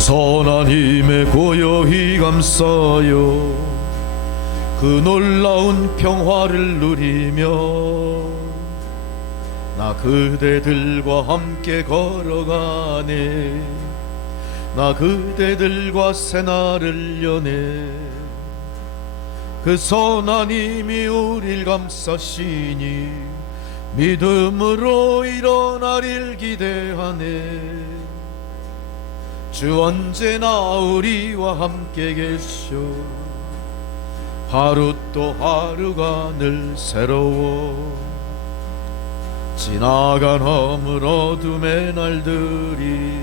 선한 힘에 고요히 감싸요 그 놀라운 평화를 누리며 나 그대들과 함께 걸어가네 나 그대들과 새날을 여네 그 선한 힘이 우릴 감싸시니 믿음으로 일어나릴 기대하네 주 언제나 우리와 함께 계셔 하루 또 하루가 늘 새로워 지나간 허물 어둠의 날들이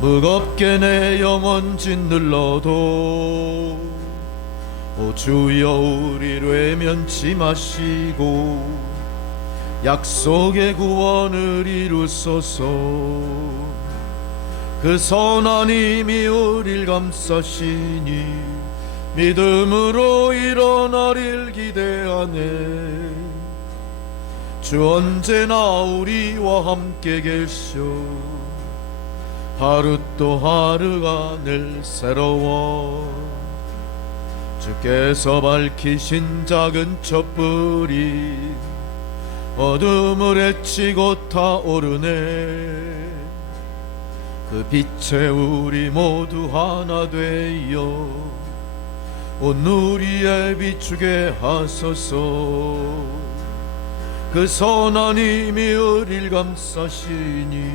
무겁게 내 영혼 짓눌러도 오 주여 우리를 외면치 마시고 약속의 구원을 이루소서 그 선한 힘이 우릴 감싸시니 믿음으로 일어나릴 기대하네 주 언제나 우리와 함께 계셔 하루 또 하루가 늘 새로워 주께서 밝히신 작은 촛불이 어둠을 헤치고 타오르네 그 빛에 우리 모두 하나 되어 온 누리에 비추게 하소서 그 선한 힘이 우릴 감싸시니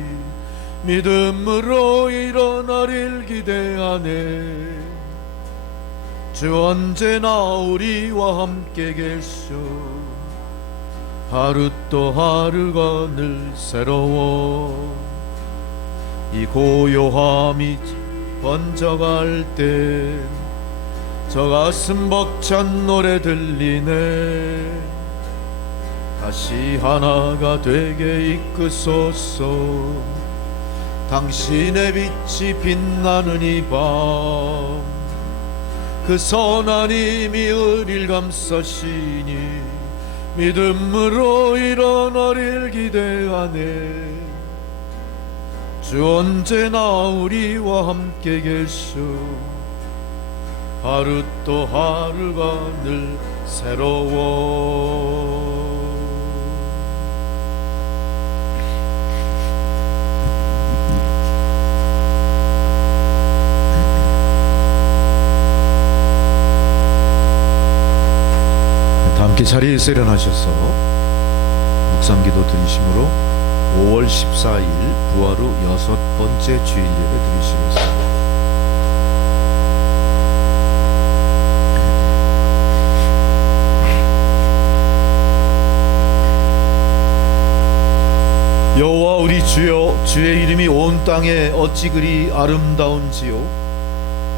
믿음으로 일어나릴 기대하네 주 언제나 우리와 함께 계셔 하루 또 하루가 늘 새로워 이 고요함이 번져갈 때 저 가슴 벅찬 노래 들리네 다시 하나가 되게 이끄소서 당신의 빛이 빛나는 이 밤 그 선한 힘이 우릴 감싸시니 믿음으로 일어나릴 기대하네 주 언제나 우리와 함께 계셔 하루 또 하루가 늘 새로워 함께 자리에서 일어나셔서 묵상기도 드리심으로 5월 14일 부활 후 6번째 주일 예배 드리시겠습니다. 여호와 우리 주여 주의 이름이 온 땅에 어찌 그리 아름다운지요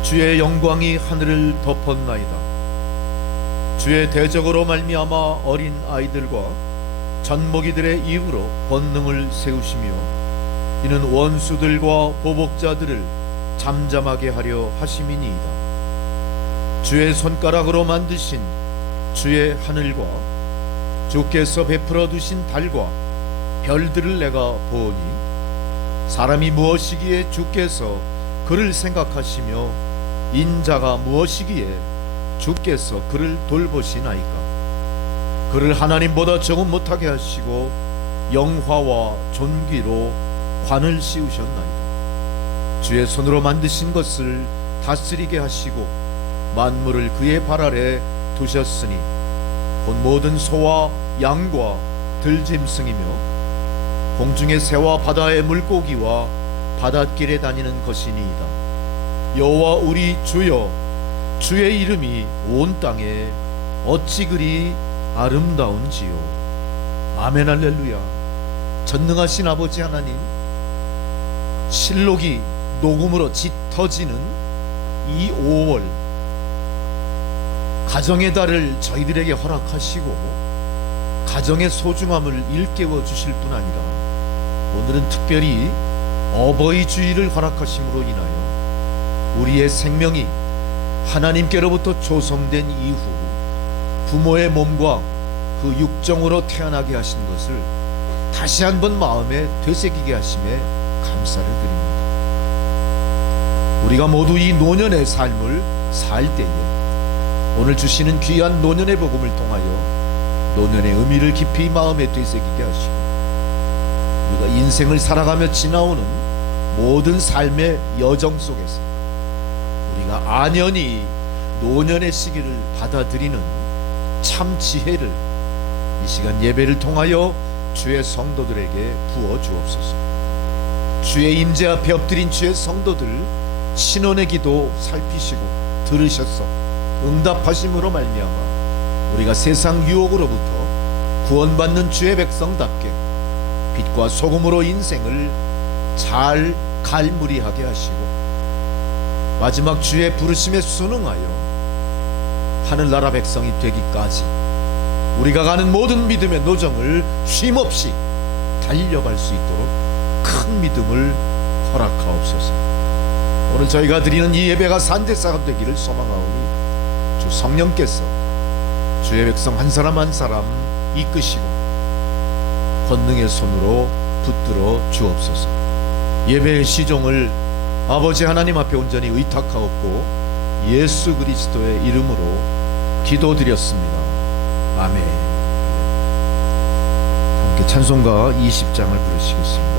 주의 영광이 하늘을 덮었나이다 주의 대적으로 말미암아 어린 아이들과 젖먹이들의 이후로 권능을 세우시며 이는 원수들과 보복자들을 잠잠하게 하려 하심이니이다 주의 손가락으로 만드신 주의 하늘과 주께서 베풀어 두신 달과 별들을 내가 보니 사람이 무엇이기에 주께서 그를 생각하시며 인자가 무엇이기에 주께서 그를 돌보시나이까 그를 하나님보다 적응 못하게 하시고 영화와 존귀로 관을 씌우셨나이다 주의 손으로 만드신 것을 다스리게 하시고 만물을 그의 발 아래 두셨으니 곧 모든 소와 양과 들짐승이며 공중의 새와 바다의 물고기와 바닷길에 다니는 것이니이다 여호와 우리 주여 주의 이름이 온 땅에 어찌 그리 아름다운지요 아멘 할렐루야 전능하신 아버지 하나님 실록이 녹음으로 짙어지는 이 5월 가정의 달을 저희들에게 허락하시고 가정의 소중함을 일깨워 주실 뿐 아니라 오늘은 특별히 어버이 주일을 허락하심으로 인하여 우리의 생명이 하나님께로부터 조성된 이후 부모의 몸과 그 육정으로 태어나게 하신 것을 다시 한번 마음에 되새기게 하심에 감사를 드립니다. 우리가 모두 이 노년의 삶을 살 때에 오늘 주시는 귀한 노년의 복음을 통하여 노년의 의미를 깊이 마음에 되새기게 하시고 우리가 인생을 살아가며 지나오는 모든 삶의 여정 속에서 우리가 안연히 노년의 시기를 받아들이는 참 지혜를 이 시간 예배를 통하여 주의 성도들에게 부어 주옵소서. 주의 임재 앞에 엎드린 주의 성도들 신원의 기도 살피시고 들으셔서 응답하심으로 말미암아 우리가 세상 유혹으로부터 구원받는 주의 백성답게 빛과 소금으로 인생을 잘 갈무리하게 하시고 마지막 주의 부르심에 순응하여 하늘나라 백성이 되기까지 우리가 가는 모든 믿음의 노정을 쉼없이 달려갈 수 있도록 큰 믿음을 허락하옵소서. 오늘 저희가 드리는 이 예배가 산제사가 되기를 소망하오니 주 성령께서 주의 백성 한 사람 한 사람 이끄시고 권능의 손으로 붙들어 주옵소서. 예배의 시종을 아버지 하나님 앞에 온전히 의탁하옵고 예수 그리스도의 이름으로 기도드렸습니다. 아멘. 함께 찬송가 20장을 부르시겠습니다.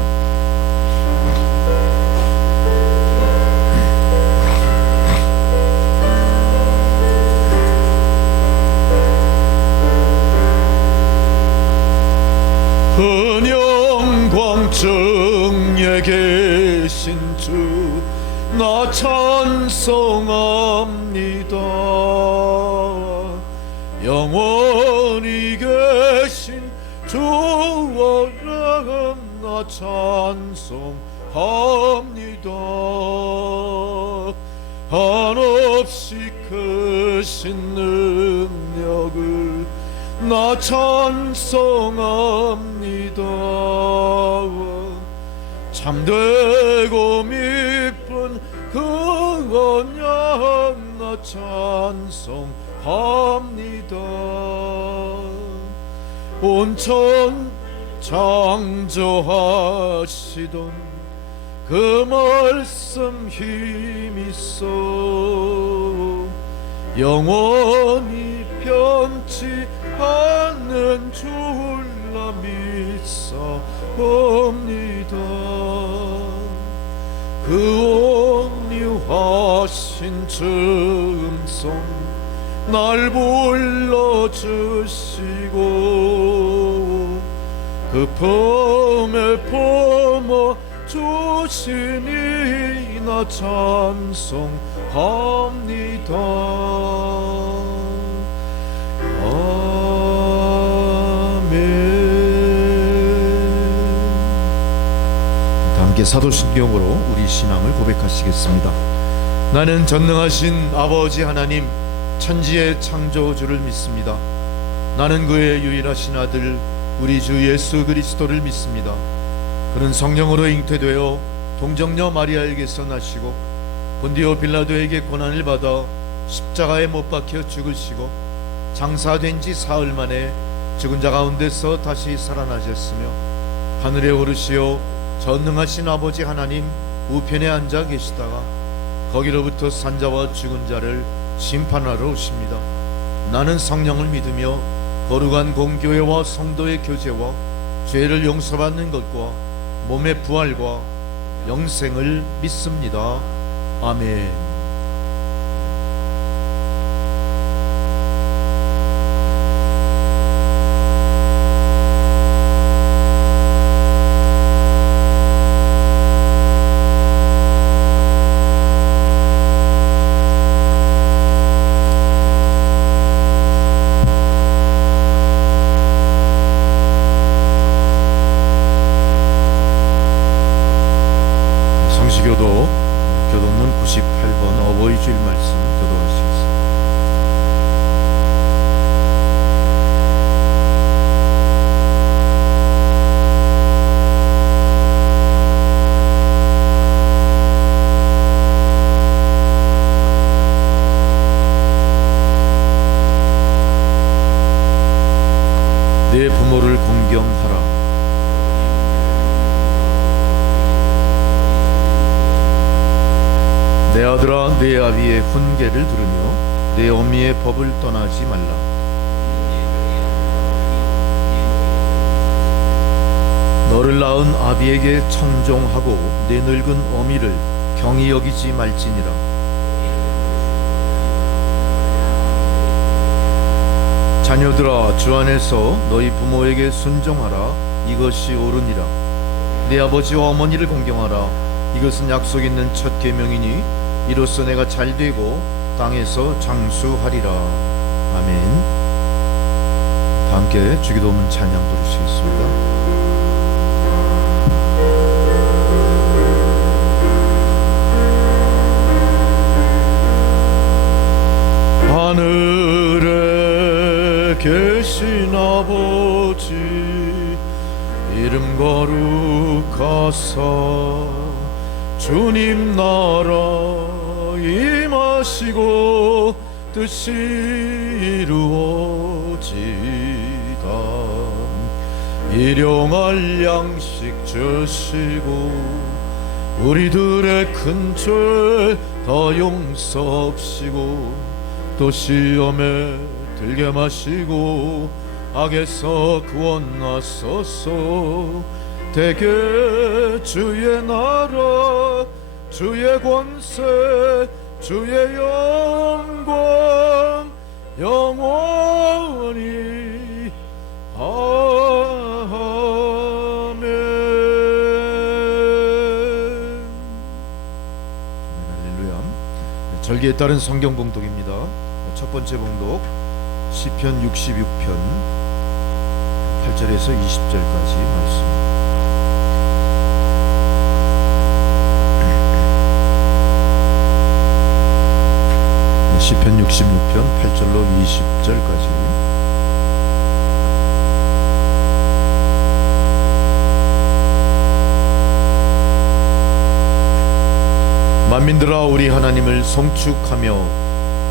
은영광 정에 계신 주 나 찬송합니다. 영원히 계신 주와 나 찬송합니다. 한없이 크신 능력을 나 찬송합니다. 참되고 미쁜 그 언약 나 찬송합니다. 온천 창조하시던 그 말씀 힘있어 영원히 변치 않는 줄라 믿사옵니다. 그 온유하신 춤송 날 불러주시고 그 품에 품어 주시니 나 찬송합니다. 함께 사도신경으로 우리 신앙을 고백하시겠습니다. 나는 전능하신 아버지 하나님 천지의 창조주를 믿습니다. 나는 그의 유일하신 아들 우리 주 예수 그리스도를 믿습니다. 그는 성령으로 잉태되어 동정녀 마리아에게서 나시고 본디오 빌라도에게 고난을 받아 십자가에 못 박혀 죽으시고 장사된 지 사흘 만에 죽은 자 가운데서 다시 살아나셨으며 하늘에 오르시어 전능하신 아버지 하나님 우편에 앉아 계시다가 거기로부터 산자와 죽은 자를 심판하러 오십니다. 나는 성령을 믿으며 거룩한 공교회와 성도의 교제와 죄를 용서받는 것과 몸의 부활과 영생을 믿습니다. 아멘. 교동문 98번 어버이 주일 말씀 교도하시겠습니다. 내 부모를 공경하라. 내 아들아, 내 아비의 훈계를 들으며 내 어미의 법을 떠나지 말라. 너를 낳은 아비에게 청종하고 내 늙은 어미를 경히 여기지 말지니라. 자녀들아, 주 안에서 너희 부모에게 순종하라. 이것이 옳으니라. 내 아버지와 어머니를 공경하라. 이것은 약속 있는 첫 계명이니 이로써 내가 잘되고 땅에서 장수하리라. 아멘. 다 함께 주기도문 찬양 부르시겠습니다. 하늘에 계신 아버지, 이름 거룩하사 주님 나라 임하시고 뜻이 이루어지다. 일용할 양식 주시고 우리들의 큰 죄 다 용서하시고 또 시험에 들게 마시고 악에서 구원하소서. 대개 주의 나라 주의 권세 주의 영광 영원히 아멘. 할렐루야. 절기에 따른 성경 봉독입니다. 첫 번째 봉독 시편 66편 8절에서 20절까지 말씀. 시편 66편 8절로 20절까지. 만민들아, 우리 하나님을 송축하며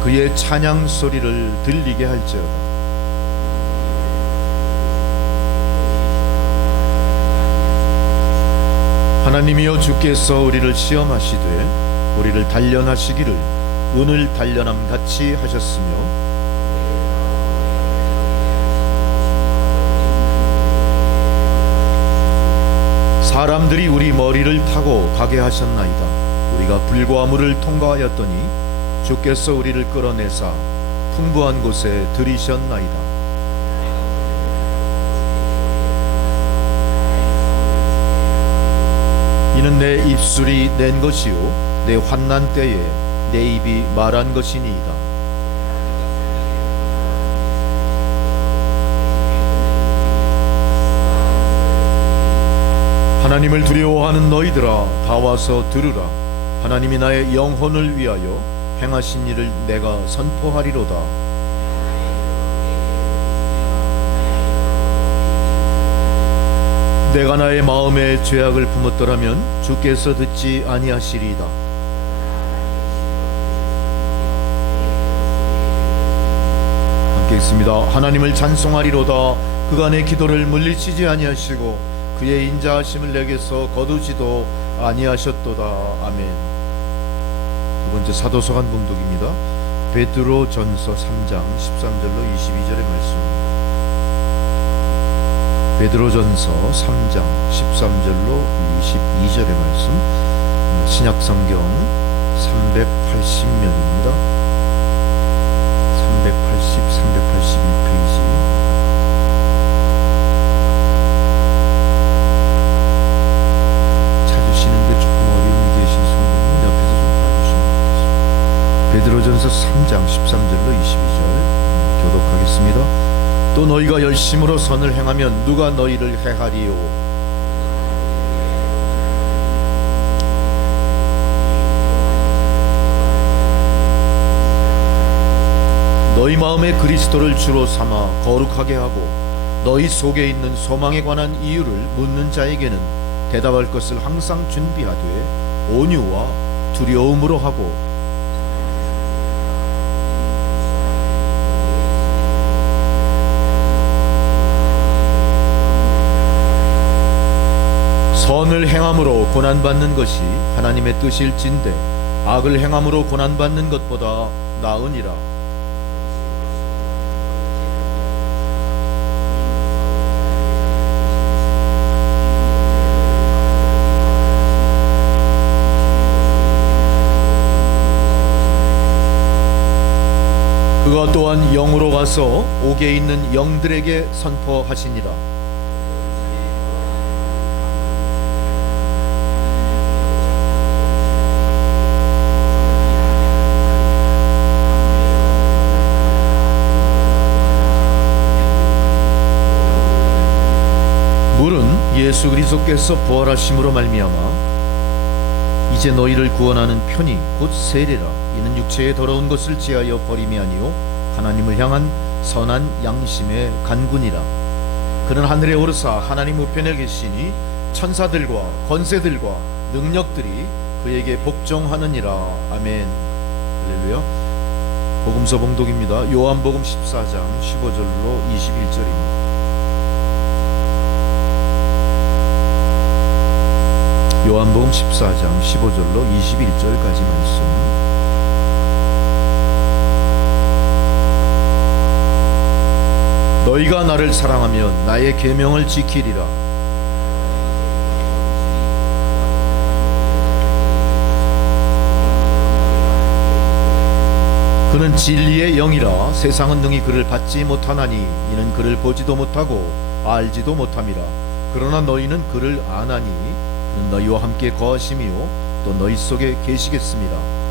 그의 찬양 소리를 들리게 할지어다. 하나님이여, 주께서 우리를 시험하시되 우리를 단련하시기를 은을 단련함 같이 하셨으며 사람들이 우리 머리를 타고 가게 하셨나이다. 우리가 불과 물을 통과하였더니 주께서 우리를 끌어내사 풍부한 곳에 들이셨나이다. 이는 내 입술이 낸 것이요 내 환난 때에 내 입이 말한 것이니이다. 하나님을 두려워하는 너희들아, 다 와서 들으라. 하나님이 나의 영혼을 위하여 행하신 일을 내가 선포하리로다. 내가 나의 마음에 죄악을 품었더라면 주께서 듣지 아니하시리이다. 함께 읽습니다. 하나님을 찬송하리로다. 그가 내 기도를 물리치지 아니하시고 그의 인자하심을 내게서 거두지도 아니하셨도다. 아멘. 두 번째 사도서관 봉독입니다. 베드로전서 3장 13절로 22절의 말씀입니다. 베드로전서 3장 13절로 22절의 말씀, 신약성경 380면입니다. 382페이지. 찾으시는데 조금 어려움이 계신 성도는 옆에서 좀 봐주시면 좋겠습니다. 베드로전서 3장 13절로 22절 교독하겠습니다. 또 너희가 열심으로 선을 행하면 누가 너희를 해하리요? 너희 마음에 그리스도를 주로 삼아 거룩하게 하고 너희 속에 있는 소망에 관한 이유를 묻는 자에게는 대답할 것을 항상 준비하되 온유와 두려움으로 하고 선을 행함으로 고난받는 것이 하나님의 뜻일진대 악을 행함으로 고난받는 것보다 나으니라. 그가 또한 영으로 가서 옥에 있는 영들에게 선포하시니라. 물은 예수 그리스도께서 부활하심으로 말미암아 이제 너희를 구원하는 편이 곧 세례라. 이는 육체의 더러운 것을 지하여 버림이 아니요 하나님을 향한 선한 양심의 간군이라. 그는 하늘에 오르사 하나님 우편에 계시니 천사들과 권세들과 능력들이 그에게 복종하느니라. 아멘. 할렐루야. 복음서 봉독입니다. 요한복음 14장 15절로 21절입니다. 요한복음 14장 15절로 21절까지 말씀. 너희가 나를 사랑하면 나의 계명을 지키리라. 그는 진리의 영이라. 세상은 능히 그를 받지 못하나니 이는 그를 보지도 못하고 알지도 못함이라. 그러나 너희는 그를 아나니 그는 너희와 함께 거하심이요 또 너희 속에 계시겠습니다.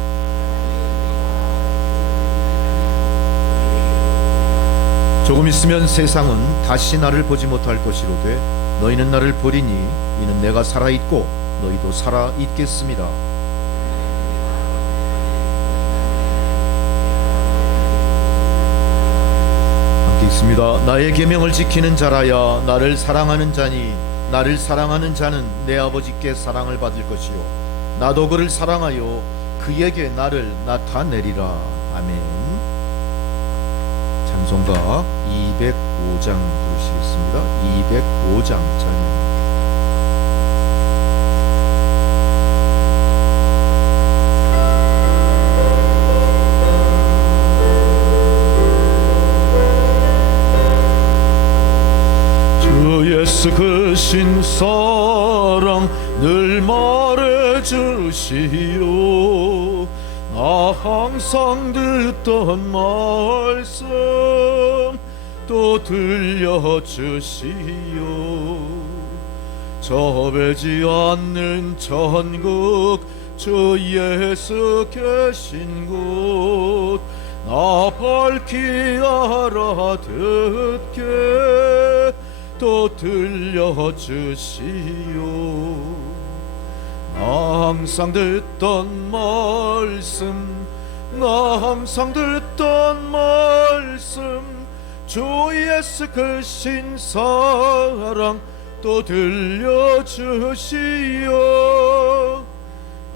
조금 있으면 세상은 다시 나를 보지 못할 것이로되 너희는 나를 보리니 이는 내가 살아있고 너희도 살아있겠습니다. 함께 읽습니다. 나의 계명을 지키는 자라야 나를 사랑하는 자니 나를 사랑하는 자는 내 아버지께 사랑을 받을 것이요 나도 그를 사랑하여 그에게 나를 나타내리라. 아멘. 찬송가 205장 부르시겠습니다. 205장 찬양. 예수 그 신사랑 늘 말해주시오. 나 항상 듣던 말씀 또 들려주시오. 접해지 않는 천국 주 예수 계신 곳 나 밝히 알아듣게 또 들려주시오. 나 항상 듣던 말씀 나 항상 듣던 말씀 주 예수 그 신사랑 또 들려주시오.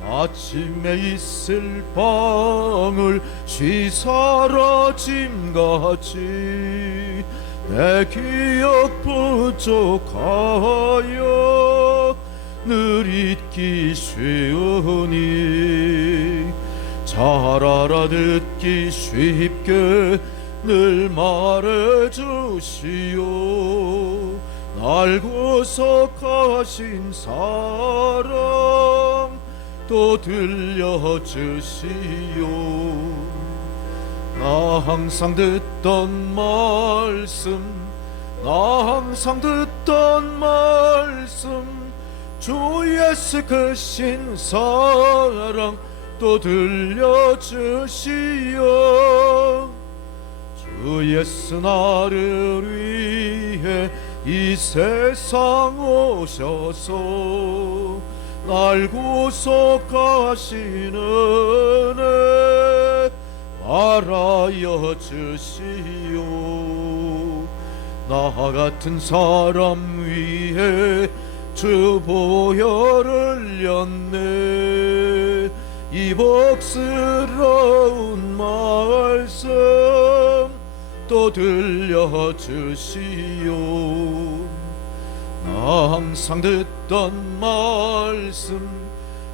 아침에 있을 방울 쉬 사라짐같이 내 기억 부족하여 늘 잊기 쉬우니 잘 알아듣기 쉽게 늘 말해주시오. 날 구속하신 사랑 또 들려주시오. 나 항상 듣던 말씀 나 항상 듣던 말씀 주 예수 그 신사랑 또 들려주시오. 주 예수 나를 위해 이 세상 오셔서 날 구속하시는 애 알아여 주시오. 나 같은 사람 위해 주 보혈을 흘렸네. 이 복스러운 말씀 또 들려주시오. 나 항상 듣던 말씀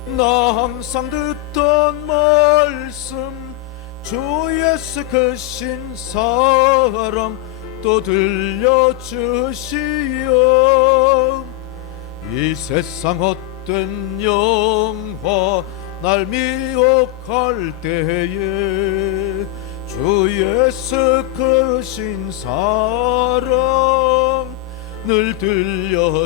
나 항상 듣던 말씀 주 예수 크신 사랑 또 들려주시오. 이 세상 헛된 영화 날 미혹할 때에 주 예수 크신 사랑 늘 들려주시오.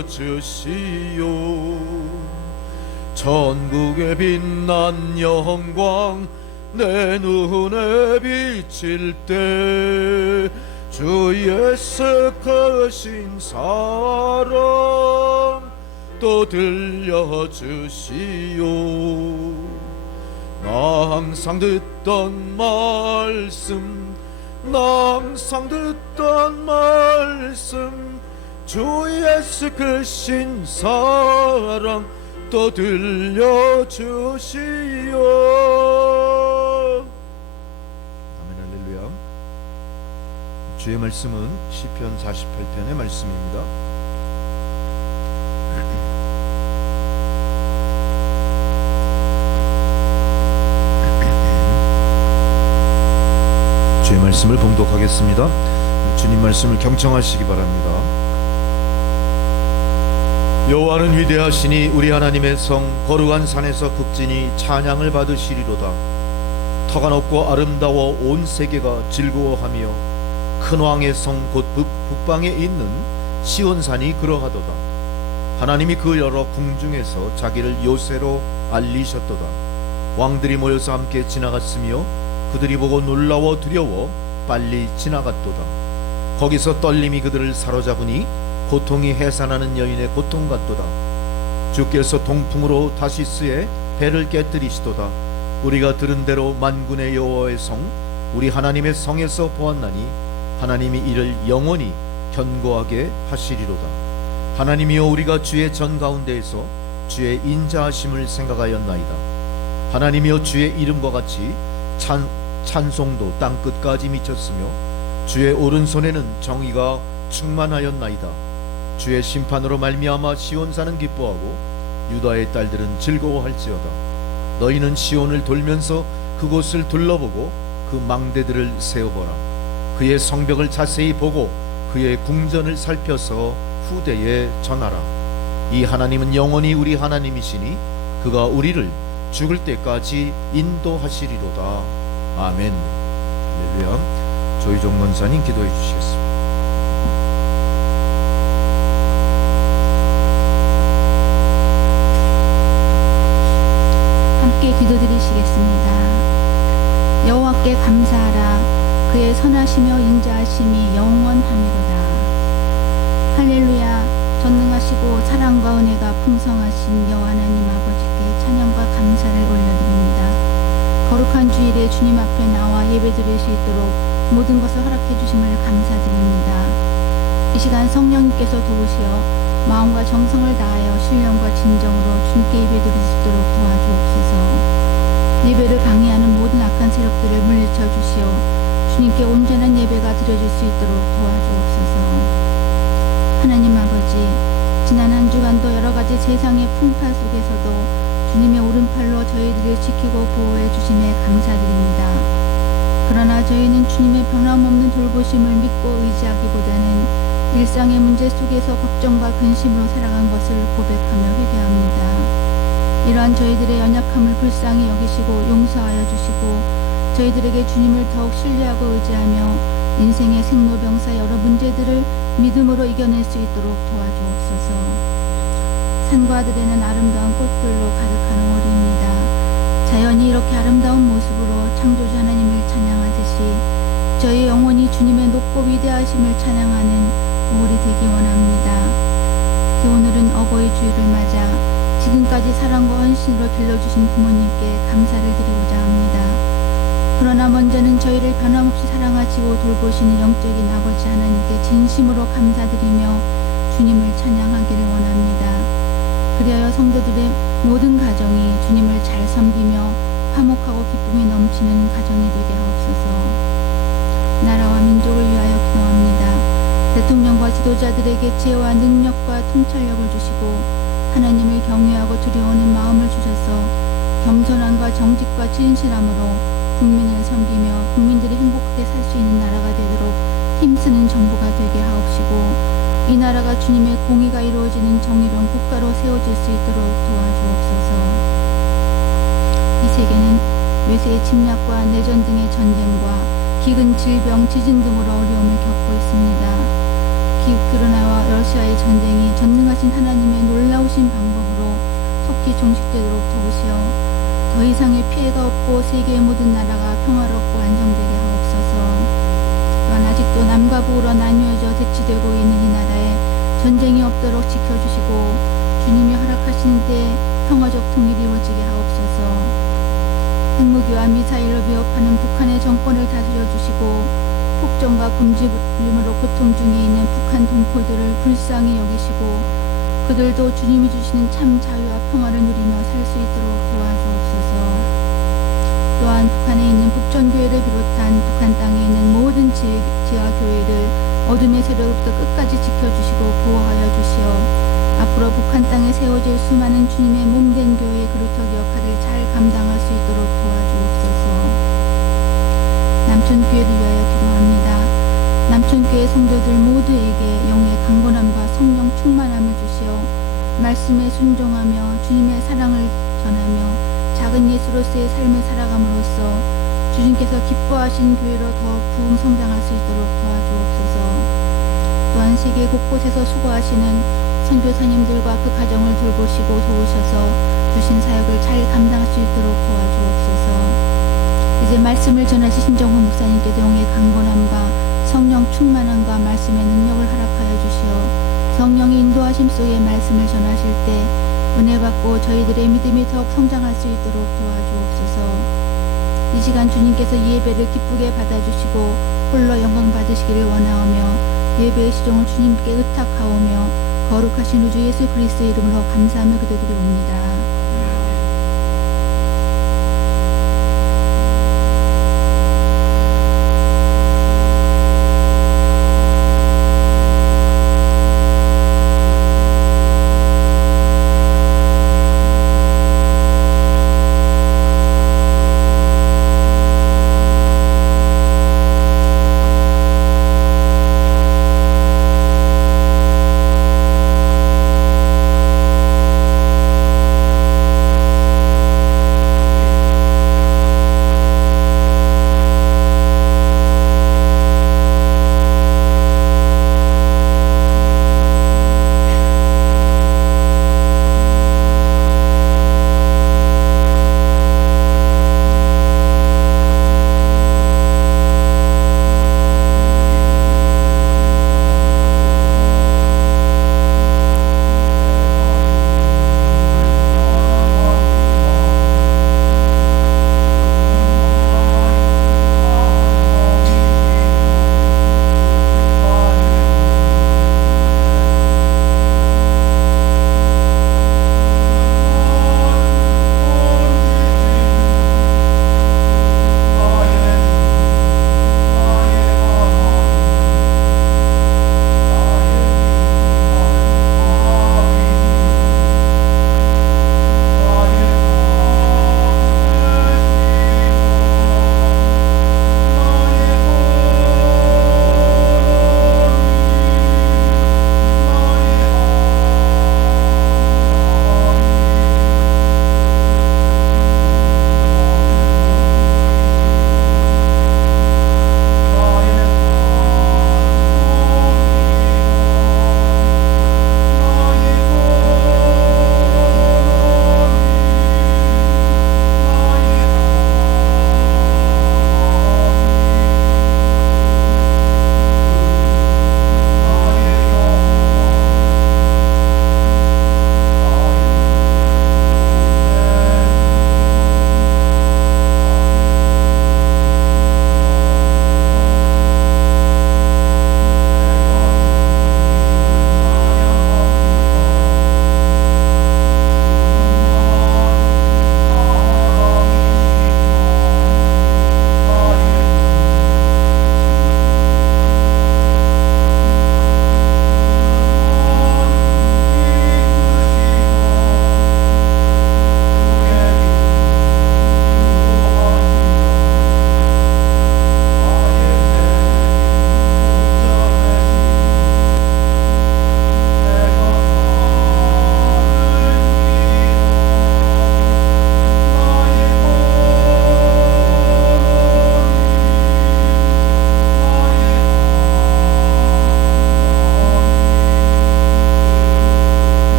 천국의 빛난 영광 내 눈에 비칠 때 주 예수 크신 사랑 또 들려주시오. 나 항상 듣던 말씀 나 항상 듣던 말씀 주 예수 크신 사랑 또 들려주시오. 아멘. 할렐루야. 주의 말씀은 시편 48편의 말씀입니다. 주의 말씀을 봉독하겠습니다. 주님 말씀을 경청하시기 바랍니다. 여호와는 위대하시니 우리 하나님의 성 거룩한 산에서 극진히 찬양을 받으시리로다. 터가 높고 아름다워 온 세계가 즐거워하며 큰 왕의 성 곧 북방에 있는 시온산이 그러하도다. 하나님이 그 여러 궁중에서 자기를 요새로 알리셨도다. 왕들이 모여서 함께 지나갔으며 그들이 보고 놀라워 두려워 빨리 지나갔도다. 거기서 떨림이 그들을 사로잡으니 고통이 해산하는 여인의 고통 같도다. 주께서 동풍으로 다시스에 배를 깨뜨리시도다. 우리가 들은 대로 만군의 여호와의 성 우리 하나님의 성에서 보았나니 하나님이 이를 영원히 견고하게 하시리로다. 하나님이여 우리가 주의 전 가운데에서 주의 인자하심을 생각하였나이다. 하나님이여 주의 이름과 같이 찬송도 땅 끝까지 미쳤으며 주의 오른손에는 정의가 충만하였나이다. 주의 심판으로 말미암아 시온산은 기뻐하고 유다의 딸들은 즐거워할지어다. 너희는 시온을 돌면서 그곳을 둘러보고 그 망대들을 세어보라. 그의 성벽을 자세히 보고 그의 궁전을 살펴서 후대에 전하라. 이 하나님은 영원히 우리 하나님이시니 그가 우리를 죽을 때까지 인도하시리로다. 아멘. 할렐루야. 조희종 권사님 기도해 주시겠습니다. 함께 기도드리시겠습니다. 여호와께 감사하라. 그의 선하시며 인자하심이 영원하미로다. 할렐루야. 전능하시고 사랑과 은혜가 풍성하신 여호와 하나님 아버지께 찬양과 감사를 올려드립니다. 거룩한 주일에 주님 앞에 나와 예배드릴 수 있도록 모든 것을 허락해 주심을 감사드립니다. 이 시간 성령님께서 도우시어 마음과 정성을 다하여 신령과 진정으로 주님께 예배드릴 수 있도록 도와주옵소서. 예배를 방해하는 모든 악한 세력들을 물리쳐 주시어 주님께 온전한 예배가 드려질 수 있도록 도와주옵소서. 하나님 아버지, 지난 한 주간도 여러 가지 세상의 풍파 속에서도 주님의 오른팔로 저희들을 지키고 보호해 주심에 감사드립니다. 그러나 저희는 주님의 변함없는 돌보심을 믿고 의지하기보다는 일상의 문제 속에서 걱정과 근심으로 살아간 것을 고백하며 회개합니다. 이러한 저희들의 연약함을 불쌍히 여기시고 용서하여 주시고 저희들에게 주님을 더욱 신뢰하고 의지하며 인생의 생로병사 여러 문제들을 믿음으로 이겨낼 수 있도록 도와주옵소서. 산과 들에는 아름다운 꽃들로 가득한 5월입니다. 자연이 이렇게 아름다운 모습으로 창조주 하나님을 찬양하듯이 저희 영혼이 주님의 높고 위대하심을 찬양하는 5월이 되기 원합니다. 특히 오늘은 어버이 주일을 맞아 지금까지 사랑과 헌신으로 길러주신 부모님께 감사를 드리고자 합니다. 그러나 먼저는 저희를 변함없이 사랑하시고 돌보시는 영적인 아버지 하나님께 진심으로 감사드리며 주님을 찬양하기를 원합니다. 그리하여 성도들의 모든 가정이 주님을 잘 섬기며 화목하고 기쁨이 넘치는 가정이 되게 하옵소서. 나라와 민족을 위하여 기도합니다. 대통령과 지도자들에게 지혜와 능력과 통찰력을 주시고 하나님을 경외하고 두려워하는 마음을 주셔서 겸손함과 정직과 진실함으로 국민을 섬기며 국민들이 행복하게 살 수 있는 나라가 되도록 힘쓰는 정부가 되게 하옵시고, 이 나라가 주님의 공의가 이루어지는 정의로운 국가로 세워질 수 있도록 도와주옵소서. 이 세계는 외세의 침략과 내전 등의 전쟁과 기근, 질병, 지진 등으로 어려움을 겪고 있습니다. 우크라이나와 러시아의 전쟁이 전능하신 하나님의 놀라우신 방법으로 속히 종식되도록 도우시어 더 이상의 피해가 없고 세계의 모든 나라가 평화롭고 안정되게 하옵소서. 또한 아직도 남과 북으로 나뉘어져 대치되고 있는 이 나라에 전쟁이 없도록 지켜주시고 주님이 허락하신 때 평화적 통일이 이루어지게 하옵소서. 핵무기와 미사일로 위협하는 북한의 정권을 다스려 주시고 폭정과 굶주림으로 고통 중에 있는 북한 동포들을 불쌍히 여기시고 그들도 주님이 주시는 참 자유와 평화를 누리며 살 수 있도록 도와주옵소서. 또한 북한에 있는 북전교회를 비롯한 북한 땅에 있는 모든 지하교회를 어둠의 세력으로부터 끝까지 지켜주시고 보호하여 주시어 앞으로 북한 땅에 세워질 수많은 주님의 몸된 교회의 그루터기 역할을 잘 감당할 수 있도록 도와주옵소서. 남촌교회를 위하여 기도합니다. 남촌교회 성도들 모두에게 영의 강건함과 성령 충만함을 주시어 말씀에 순종하며 주님의 사랑을 전하며 작은 예수로서의 삶을 살아감으로써 주님께서 기뻐하신 교회로 더 부흥 성장할 수 있도록 도와주옵소서. 또한 세계 곳곳에서 수고하시는 선교사님들과 그 가정을 돌보시고 도우셔서 주신 사역을 잘 감당할 수 있도록 도와주옵소서. 이제 말씀을 전하신 신정훈 목사님께서 영의 강건함과 성령 충만함과 말씀의 능력을 허락하여 주시어 성령의 인도하심 속에 말씀을 전하실 때 은혜 받고 저희들의 믿음이 더욱 성장할 수 있도록 도와주옵소서. 이 시간 주님께서 이 예배를 기쁘게 받아주시고 홀로 영광 받으시기를 원하오며 예배의 시종을 주님께 의탁하오며 거룩하신 우주 예수 그리스도의 이름으로 감사하며 기도드리옵니다.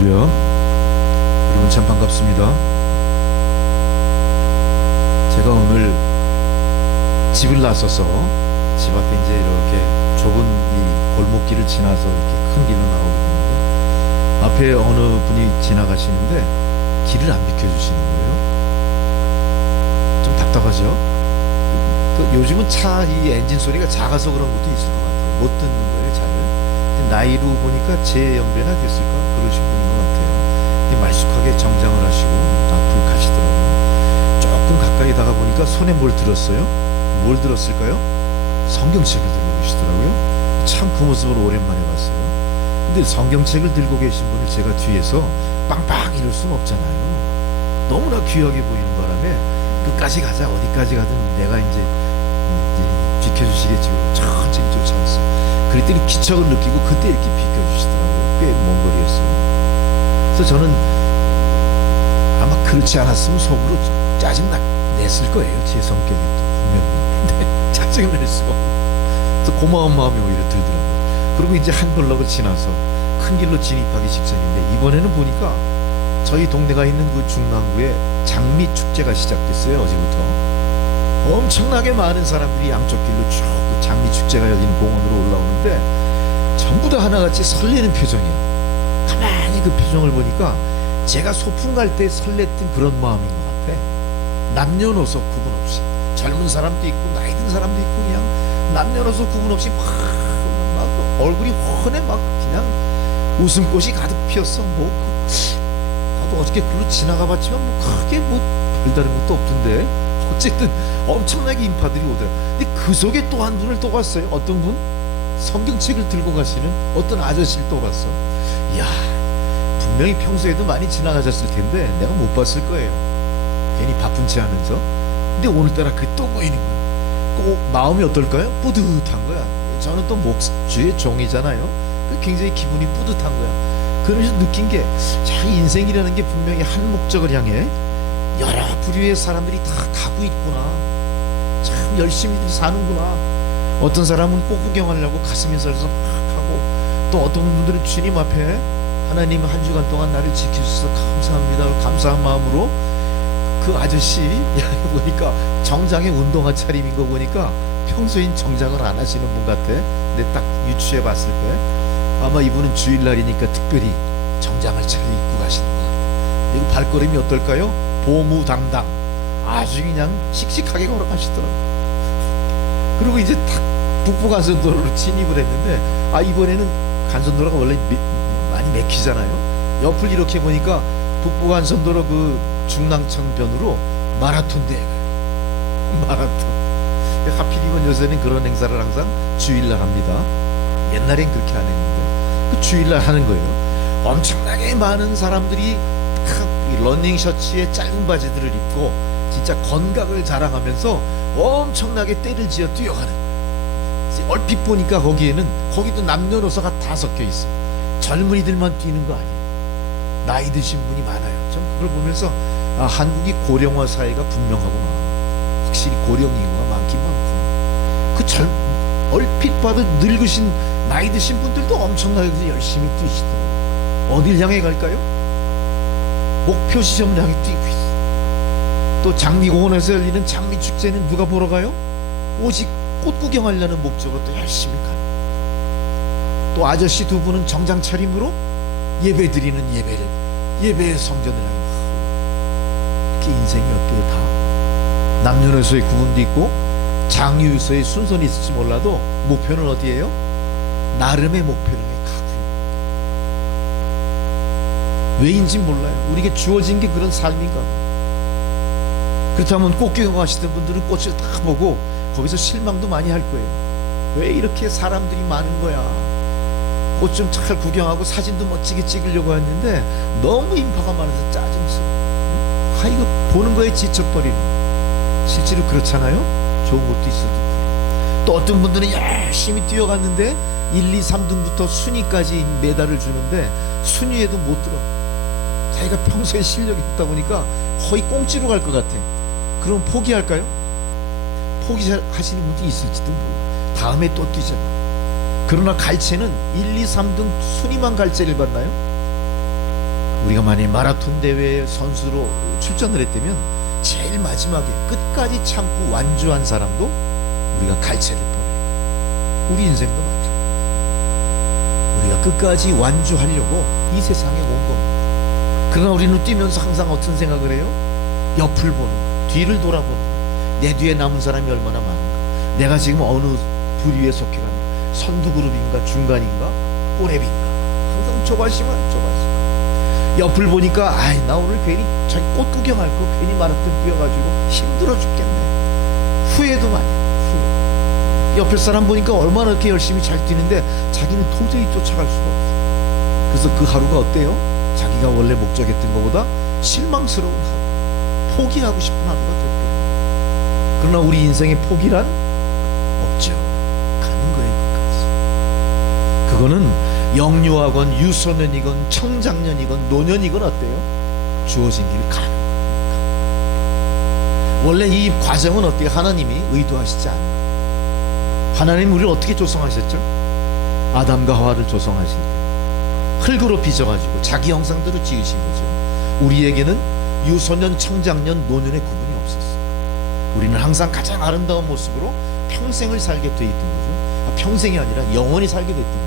할렐루야. 여러분 참 반갑습니다. 제가 오늘 집을 나서서 집 앞에 이제 이렇게 좁은 이 골목길을 지나서 이렇게 큰 길로 나오게 되는데 앞에 어느 분이 지나가시는데 길을 안 비켜주시는 거예요. 좀 답답하죠? 요즘은 차 이 엔진 소리가 작아서 그런 것도 있을 것 같아요. 못 듣는 거예요, 잘. 나이로 보니까 제 연배나 됐을까 그러신 분인 것 같아요. 근데 말쑥하게 정장을 하시고 앞으로 가시더라고요. 조금 가까이 다가 보니까 손에 뭘 들었어요? 뭘 들었을까요? 성경책을 들고 계시더라고요. 참 그 모습을 오랜만에 봤어요. 근데 성경책을 들고 계신 분을 제가 뒤에서 빵빵 이럴 수는 없잖아요. 너무나 귀하게 보이는 바람에 끝까지 가자, 어디까지 가든 내가 이제 비켜주시겠지 천천히 쫓아갔어요. 그랬더니 기척을 느끼고 그때 이렇게 비켜주시더라고요. 꽤 먼 거리였어요. 그래서 저는 아마 그렇지 않았으면 속으로 짜증 냈을 거예요. 제 성격이 또 분명히. 근데 짜증을 낼 수가 없어요. 그래서 고마운 마음이 오히려 들더라고요. 그리고 이제 한 블럭을 지나서 큰 길로 진입하기 직전인데 이번에는 보니까 저희 동네가 있는 그 중랑구에 장미 축제가 시작됐어요. 어제부터. 엄청나게 많은 사람들이 양쪽 길로 쭉 그 장미 축제가 열리는 공원으로 올라오는데 전부 다 하나같이 설레는 표정이에요. 가만히 그 표정을 보니까 제가 소풍 갈 때 설렜던 그런 마음인 것 같아. 남녀노소 구분 없이 젊은 사람도 있고 나이 든 사람도 있고 그냥 남녀노소 구분 없이 막 얼굴이 훤해 막 그냥 웃음꽃이 가득 피었어. 나도 어저께 글로 지나가 봤지만 크게 별다른 것도 없던데 어쨌든 엄청나게 인파들이 오더라. 근데 그 속에 또 한 분을 또 봤어요. 어떤 분? 성경책을 들고 가시는 어떤 아저씨를 또 봤어. 이야, 분명히 평소에도 많이 지나가셨을 텐데 내가 못 봤을 거예요. 괜히 바쁜 체 하면서. 근데 오늘따라 그게 또 보이는 거야. 꼭 마음이 어떨까요? 뿌듯한 거야. 저는 또 목주의 종이잖아요. 굉장히 기분이 뿌듯한 거야. 그러면서 느낀 게 자기 인생이라는 게 분명히 한 목적을 향해 여러 부류의 사람들이 다 가고 있구나. 참 열심히 사는구나. 어떤 사람은 꽃 구경하려고 가슴이 설서 막 하고, 또 어떤 분들은 주님 앞에 하나님 한 주간 동안 나를 지켜주셔서 감사합니다. 감사한 마음으로 그 아저씨 보니까 정장에 운동화 차림인 거 보니까 평소엔 정장을 안 하시는 분 같아. 근데 딱 유추해 봤을 때 아마 이분은 주일날이니까 특별히 정장을 잘 입고 가시는 것 같아요. 그리고 발걸음이 어떨까요? 보무당당 아주 그냥 씩씩하게 걸어가시더라고요. 그리고 이제 딱 북부간선도로로 진입을 했는데 이번에는 간선도로가 원래 많이 막히잖아요. 옆을 이렇게 보니까 북부간선도로 그 중랑천변으로 마라톤 대회 마라톤. 하필이면 요새는 그런 행사를 항상 주일날 합니다. 옛날엔 그렇게 안 했는데 그 주일날 하는 거예요. 엄청나게 많은 사람들이 러닝 셔츠에 짧은 바지들을 입고 진짜 건강을 자랑하면서 엄청나게 때를 지어 뛰어가는. 얼핏 보니까 거기도 남녀노소가 다 섞여 있어. 젊은이들만 뛰는 거 아니에요. 나이 드신 분이 많아요. 전 그걸 보면서 한국이 고령화 사회가 분명하구나. 확실히 고령 인구가 많긴 많구나. 얼핏 봐도 늙으신 나이 드신 분들도 엄청나게 열심히 뛰시더라고요. 어딜 향해 갈까요? 목표 지점을 향해 뛰고 있어. 또 장미공원에서 열리는 장미축제는 누가 보러 가요? 오직 꽃 구경하려는 목적으로 또 열심히 가요. 또 아저씨 두 분은 정장 차림으로 예배 드리는 예배의 성전을 향해. 그게 인생이 어때요? 다 남녀노소의 구분도 있고 장유유서의 순서는 있을지 몰라도 목표는 어디예요? 나름의 목표를 가고 있는. 왜인지 몰라요. 우리에게 주어진 게 그런 삶인가 봐요. 그렇다면 꽃 구경하시던 분들은 꽃을 딱 보고 거기서 실망도 많이 할 거예요. 왜 이렇게 사람들이 많은 거야? 꽃 좀 잘 구경하고 사진도 멋지게 찍으려고 했는데 너무 인파가 많아서 짜증스러워. 이거 보는 거에 지쳐버리는. 실제로 그렇잖아요. 좋은 것도 있어도. 또 어떤 분들은 열심히 뛰어갔는데 1, 2, 3등부터 순위까지 메달을 주는데 순위에도 못 들어. 자기가 평소에 실력이 없다 보니까 거의 꽁지로 갈 것 같아. 그럼 포기할까요? 포기하시는 분도 있을지도 모르고 다음에 또 뛰잖아. 그러나 갈채는 1, 2, 3등 순위만 갈채를 받나요? 우리가 만약 마라톤 대회 선수로 출전을 했다면 제일 마지막에 끝까지 참고 완주한 사람도 우리가 갈채를 보내고, 우리 인생도 마찬가지. 우리가 끝까지 완주하려고 이 세상에 온 겁니다. 그러나 우리는 뛰면서 항상 어떤 생각을 해요? 옆을 보는 거, 뒤를 돌아보는 거. 내 뒤에 남은 사람이 얼마나 많은가, 내가 지금 어느 부류에 속해가는가, 선두 그룹인가, 중간인가, 꼬레비인가. 항상 조바심만. 옆을 보니까 나 오늘 괜히 자기 꽃 구경할 거 괜히 마라톤 뛰어가지고 힘들어 죽겠네. 후회도 많이 해요. 옆에 사람 보니까 얼마나 이렇게 열심히 잘 뛰는데 자기는 도저히 쫓아갈 수가 없어. 그래서 그 하루가 어때요? 자기가 원래 목적했던 것보다 실망스러운 하루, 포기하고 싶은 하루가 됐거든요. 그러나 우리 인생에 포기란 없죠. 가는 거예요, 끝까지. 그거는 영유아건 유소년이건 청장년이건 노년이건 어때요? 주어진 길 가는 거예요. 원래 이 과정은 어때요? 하나님이 의도하시지 않아요. 하나님 우리를 어떻게 조성하셨죠? 아담과 하와를 조성하실 때 흙으로 빚어가지고 자기 형상대로 지으신 거죠. 우리에게는 유소년, 청장년, 노년의 구분이 없었어요. 우리는 항상 가장 아름다운 모습으로 평생을 살게 돼 있던 거죠. 평생이 아니라 영원히 살게 됐던 거죠.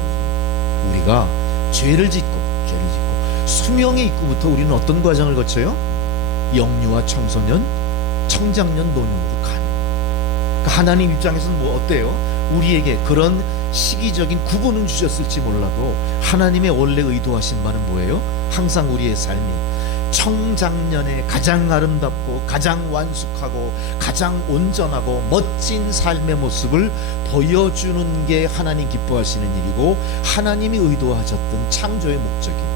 우리가 죄를 짓고 수명의 입구부터 우리는 어떤 과정을 거쳐요? 영유아, 청소년, 청장년, 노년으로 가는. 그러니까 하나님 입장에서는 뭐 어때요? 우리에게 그런 시기적인 구분은 주셨을지 몰라도 하나님의 원래 의도하신 바는 뭐예요? 항상 우리의 삶이 청장년에 가장 아름답고 가장 완숙하고 가장 온전하고 멋진 삶의 모습을 보여주는 게 하나님 기뻐하시는 일이고 하나님이 의도하셨던 창조의 목적입니다.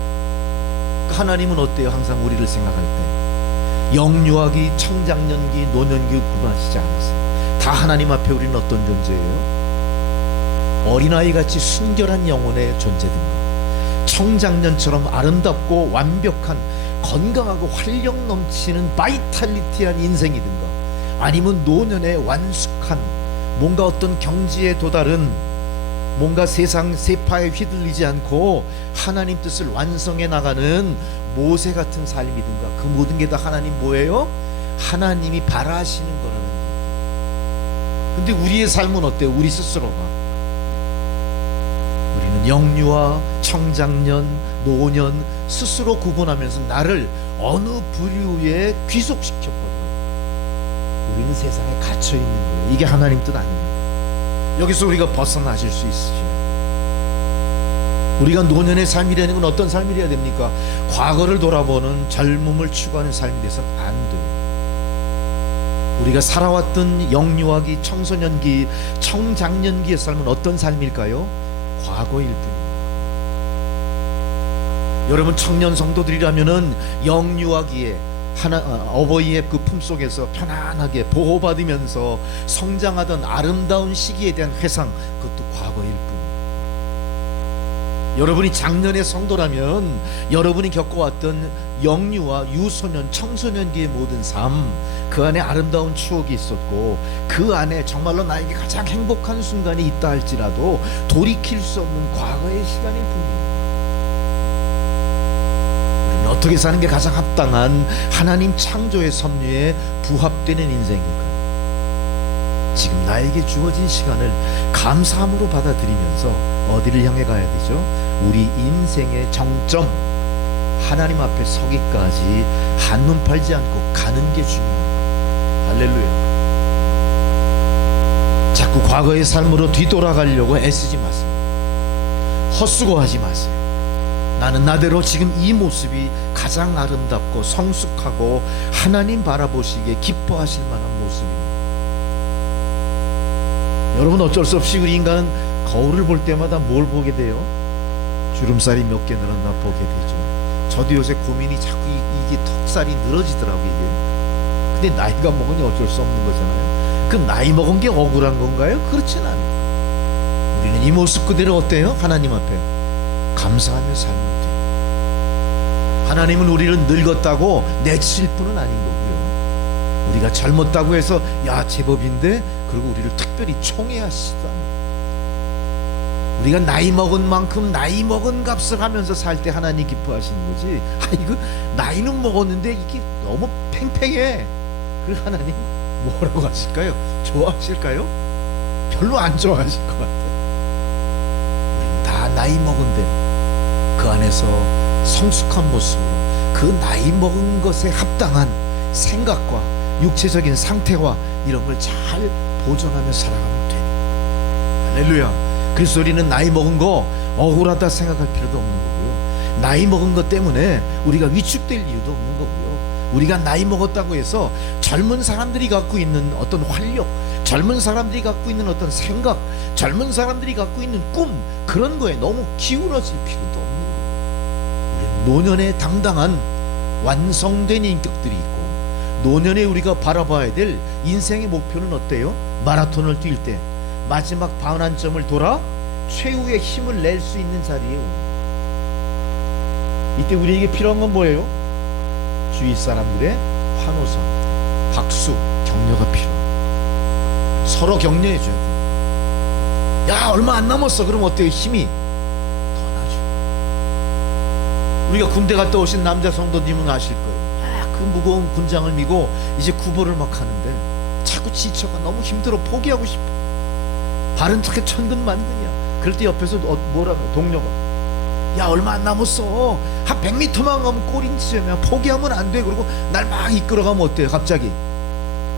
하나님은 어때요? 항상 우리를 생각할 때 영유아기, 청장년기, 노년기 구분하시지 않으세요. 다 하나님 앞에 우리는 어떤 존재예요? 어린아이같이 순결한 영혼의 존재든가, 청장년처럼 아름답고 완벽한 건강하고 활력 넘치는 바이탈리티한 인생이든가, 아니면 노년의 완숙한 뭔가 어떤 경지에 도달은 뭔가 세상 세파에 휘둘리지 않고 하나님 뜻을 완성해 나가는 모세 같은 삶이든가, 그 모든 게 다 하나님 뭐예요? 하나님이 바라시는 거라는 거예요. 근데 우리의 삶은 어때요? 우리 스스로가 우리는 영유아, 청장년, 노년 스스로 구분하면서 나를 어느 부류에 귀속시켰거든요. 우리는 세상에 갇혀 있는 거예요. 이게 하나님 뜻 아닙니다. 여기서 우리가 벗어나실 수 있으셔요. 우리가 노년의 삶이라는 건 어떤 삶이래야 됩니까? 과거를 돌아보는 젊음을 추구하는 삶이 돼서는 안 돼요. 우리가 살아왔던 영유아기, 청소년기, 청장년기의 삶은 어떤 삶일까요? 과거일 뿐입니다. 여러분 청년 성도들이라면은 영유아기에 어버이의 그 품속에서 편안하게 보호받으면서 성장하던 아름다운 시기에 대한 회상, 그것도 과거일 뿐입니다. 여러분이 작년의 성도라면 여러분이 겪어왔던 영유아, 유소년, 청소년기의 모든 삶, 그 안에 아름다운 추억이 있었고 그 안에 정말로 나에게 가장 행복한 순간이 있다 할지라도 돌이킬 수 없는 과거의 시간일 뿐입니다. 우리는 어떻게 사는 게 가장 합당한 하나님 창조의 섭리에 부합되는 인생일까요? 지금 나에게 주어진 시간을 감사함으로 받아들이면서 어디를 향해 가야 되죠? 우리 인생의 정점, 하나님 앞에 서기까지 한눈 팔지 않고 가는 게 중요합니다. 할렐루야. 자꾸 과거의 삶으로 뒤돌아가려고 애쓰지 마세요. 헛수고하지 마세요. 나는 나대로 지금 이 모습이 가장 아름답고 성숙하고 하나님 바라보시기에 기뻐하실 만한 모습입니다. 여러분 어쩔 수 없이 우리 인간은 거울을 볼 때마다 뭘 보게 돼요? 주름살이 몇 개 늘었나 보게 되죠. 저도 요새 고민이 자꾸 이게 턱살이 늘어지더라고요. 이게. 근데 나이가 먹으니 어쩔 수 없는 거잖아요. 그 나이 먹은 게 억울한 건가요? 그렇진 않아요. 우리는 이 모습 그대로 어때요? 하나님 앞에 감사하며 살면 돼요. 하나님은 우리를 늙었다고 내칠 뿐은 아닌 거고요. 우리가 젊었다고 해서 야 제법인데 그리고 우리를 특별히 총애하시지도 않아요. 우리가 나이 먹은 만큼 나이 먹은 값을 하면서 살 때 하나님 기뻐하시는 거지. 이거 나이는 먹었는데 이게 너무 팽팽해. 그 하나님 뭐라고 하실까요? 좋아하실까요? 별로 안 좋아하실 것 같아요. 우린 다 나이 먹은 그 안에서 성숙한 모습으로 그 나이 먹은 것에 합당한 생각과 육체적인 상태와 이런 걸 잘 보존하며 살아가면 됩니다. 할렐루야. 그래서 우리는 나이 먹은 거 억울하다 생각할 필요도 없는 거고요. 나이 먹은 것 때문에 우리가 위축될 이유도 없는 거고요. 우리가 나이 먹었다고 해서 젊은 사람들이 갖고 있는 어떤 활력, 젊은 사람들이 갖고 있는 어떤 생각, 젊은 사람들이 갖고 있는 꿈, 그런 거에 너무 기울어질 필요도 없는 거예요. 우리는 노년에 당당한 완성된 인격들이 있고, 노년에 우리가 바라봐야 될 인생의 목표는 어때요? 마라톤을 뛸 때 마지막 반환점을 돌아 최후의 힘을 낼 수 있는 자리에 이때 우리에게 필요한 건 뭐예요? 주위 사람들의 환호성, 박수, 격려가 필요해요. 서로 격려해 줘야 돼요. 야, 얼마 안 남았어. 그럼 어때요? 힘이 더 나죠. 우리가 군대 갔다 오신 남자 성도님은 아실 거예요. 그 무거운 군장을 미고 이제 구보를 막 하는데 자꾸 지쳐가 너무 힘들어 포기하고 싶어. 발은 착해 천근만근이야. 그럴 때 옆에서 뭐라고 동료가, 야, 얼마 안 남았어. 한 100m만 가면 골인 지점이야. 포기하면 안 돼. 그리고 날 막 이끌어가면 어때요? 갑자기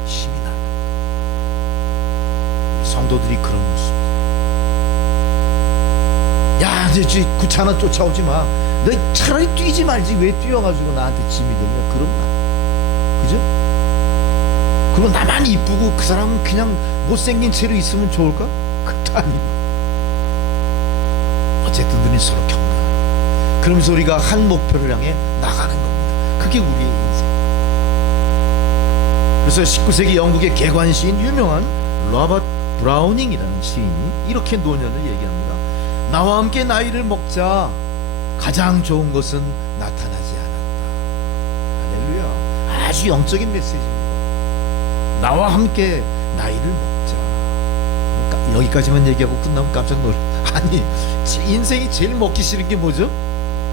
힘이 나. 성도들이 그런 모습이야. 야, 이제 구차나 쫓아오지 마. 너 차라리 뛰지 말지. 왜 뛰어가지고 나한테 짐이 되냐. 그런 말. 그죠? 그리고 나만 이쁘고 그 사람은 그냥 못생긴 채로 있으면 좋을까? 그것도 아니고. 어쨌든 우리는 서로 격려하는, 그러면서 우리가 한 목표를 향해 나가는 겁니다. 그게 우리의 인생. 그래서 19세기 영국의 개관 시인, 유명한 로버트 브라우닝이라는 시인이 이렇게 노년을 얘기합니다. 나와 함께 나이를 먹자. 가장 좋은 것은 나타나지 않았다. 할렐루야. 아주 영적인 메시지입니다. 나와 함께 나이를 먹자. 여기까지만 얘기하고 끝나면 깜짝 놀라. 아니, 제 인생이 제일 먹기 싫은 게 뭐죠?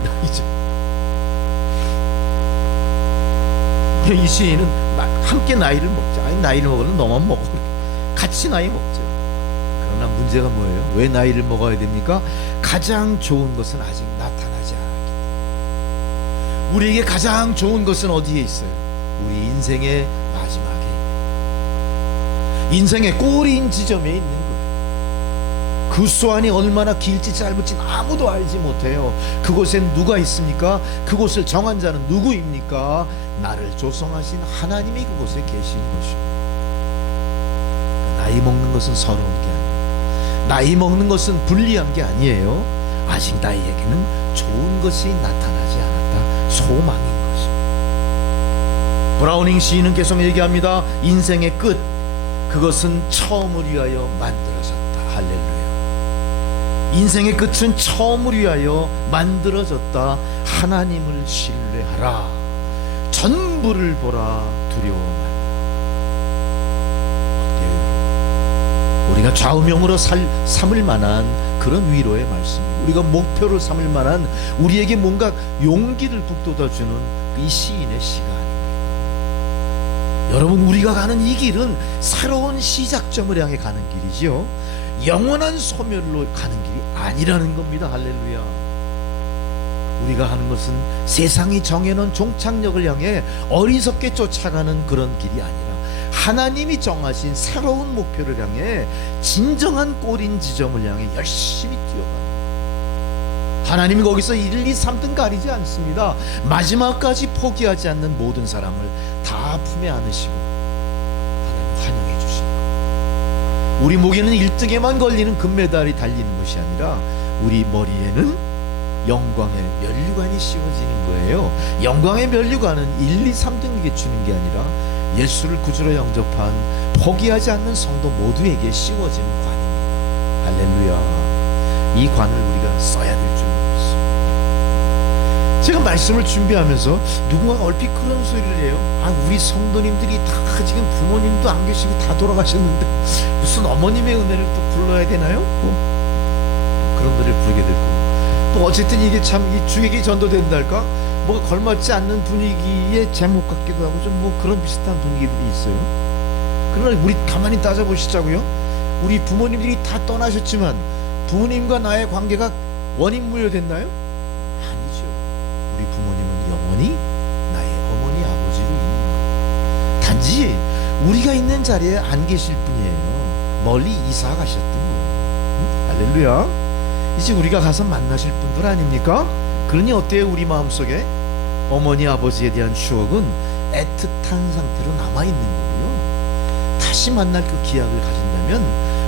나이죠. 이 시인은 함께 나이를 먹자. 아니, 나이를 먹으면 너만 먹어. 같이 나이 먹자. 그러나 문제가 뭐예요? 왜 나이를 먹어야 됩니까? 가장 좋은 것은 아직 나타나지 않았기 때문에. 우리에게 가장 좋은 것은 어디에 있어요? 우리 인생의 마지막에, 인생의 꼬리인 지점에 있는 거예요. 그 수완이 얼마나 길지 짧을지 아무도 알지 못해요. 그곳엔 누가 있습니까? 그곳을 정한 자는 누구입니까? 나를 조성하신 하나님이 그곳에 계시는 것입니다. 나이 먹는 것은 서러운 게 아니에요. 나이 먹는 것은 불리한 게 아니에요. 아직 나에게는 좋은 것이 나타나지 않았다. 소망인 것입니다. 브라우닝 시인은 계속 얘기합니다. 인생의 끝, 그것은 처음을 위하여 만들어졌다. 할렐루야. 인생의 끝은 처음을 위하여 만들어졌다. 하나님을 신뢰하라. 전부를 보라. 두려워 말라. 어때요? 우리가 좌우명으로 삼을 만한 그런 위로의 말씀입니다. 우리가 목표를 삼을 만한, 우리에게 뭔가 용기를 북돋아주는 이 시인의 시가 아닙니다. 여러분, 우리가 가는 이 길은 새로운 시작점을 향해 가는 길이지요. 영원한 소멸로 가는 길이 아니라는 겁니다. 할렐루야. 우리가 하는 것은 세상이 정해놓은 종착역을 향해 어리석게 쫓아가는 그런 길이 아니라 하나님이 정하신 새로운 목표를 향해 진정한 꼬린 지점을 향해 열심히 뛰어가는 거예요. 하나님이 거기서 1, 2, 3등 가리지 않습니다. 마지막까지 포기하지 않는 모든 사람을 다 품에 안으시고 하나님 환영해 주십니다. 우리 목에는 1등에만 걸리는 금메달이 달리는 것이 아니라 우리 머리에는 영광의 면류관이 씌워지는 거예요. 영광의 면류관은 1, 2, 3등에게 주는 게 아니라 예수를 구주로 영접한 포기하지 않는 성도 모두에게 씌워지는 관입니다. 할렐루야. 이 관을 우리가 써야 될 줄 믿습니다. 제가 말씀을 준비하면서 누군가가 얼핏 그런 소리를 해요. 우리 성도님들이 다 지금 부모님도 안 계시고 다 돌아가셨는데 무슨 어머님의 은혜를 또 불러야 되나요? 그런 그런 노래를 부르게 될 거고, 또 어쨌든 이게 참 이 주객이 전도된달까, 뭐가 걸맞지 않는 분위기의 제목 같기도 하고 좀 뭐 그런 비슷한 분위기들이 있어요. 그러나 우리 가만히 따져보시자고요. 우리 부모님들이 다 떠나셨지만 부모님과 나의 관계가 원인무효됐나요? 아니죠. 우리 부모님은 영원히 나의 어머니 아버지로 있는 거예요. 단지 우리가 있는 자리에 안 계실 뿐이에요. 멀리 이사 가셨던 거예요. 할렐루야. 이제 우리가 가서 만나실 분들 아닙니까? 그러니 어때요? 우리 마음속에 어머니 아버지에 대한 추억은 애틋한 상태로 남아있는 거고요. 다시 만날 그 기약을 가진다면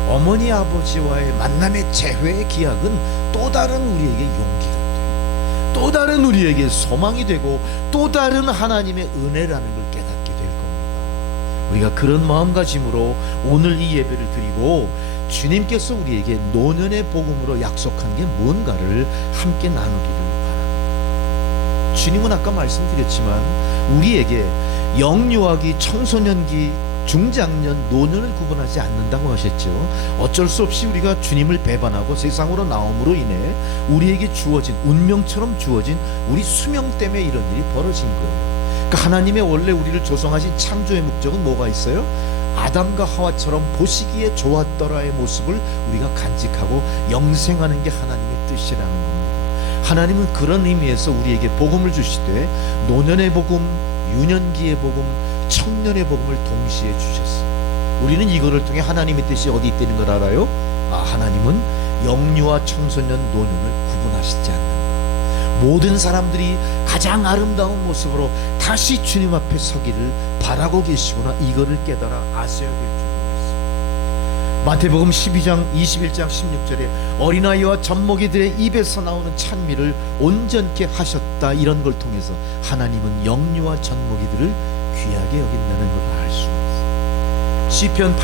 어머니 아버지와의 만남의 재회의 기약은 또 다른 우리에게 용기가 돼요. 또 다른 우리에게 소망이 되고 또 다른 하나님의 은혜라는 걸 깨닫게 될 겁니다. 우리가 그런 마음가짐으로 오늘 이 예배를 드리고 주님께서 우리에게 노년의 복음으로 약속한 게 뭔가를 함께 나누기를 바랍니다. 주님은 아까 말씀드렸지만 우리에게 영유아기, 청소년기, 중장년, 노년을 구분하지 않는다고 하셨죠. 어쩔 수 없이 우리가 주님을 배반하고 세상으로 나옴으로 인해 우리에게 주어진, 운명처럼 주어진 우리 수명 때문에 이런 일이 벌어진 거예요. 그러니까 하나님의 원래 우리를 조성하신 창조의 목적은 뭐가 있어요? 아담과 하와처럼 보시기에 좋았더라의 모습을 우리가 간직하고 영생하는 게 하나님의 뜻이라는 겁니다. 하나님은 그런 의미에서 우리에게 복음을 주시되 노년의 복음, 유년기의 복음, 청년의 복음을 동시에 주셨어요. 우리는 이거를 통해 하나님의 뜻이 어디 있다는 걸 알아요? 하나님은 영유아, 청소년, 노년을 구분하시지 않는다. 모든 사람들이 가장 아름다운 모습으로 다시 주님 앞에 서기를 바라고 계시구나, 이거를 깨달아 아셔야 될 줄 믿습니다. 마태복음 12장 21장 16절에 어린아이와 젖먹이들의 입에서 나오는 찬미를 온전케 하셨다, 이런 걸 통해서 하나님은 영유아 젖먹이들을 귀하게 여긴다는 걸 알 수가 있어요. 시편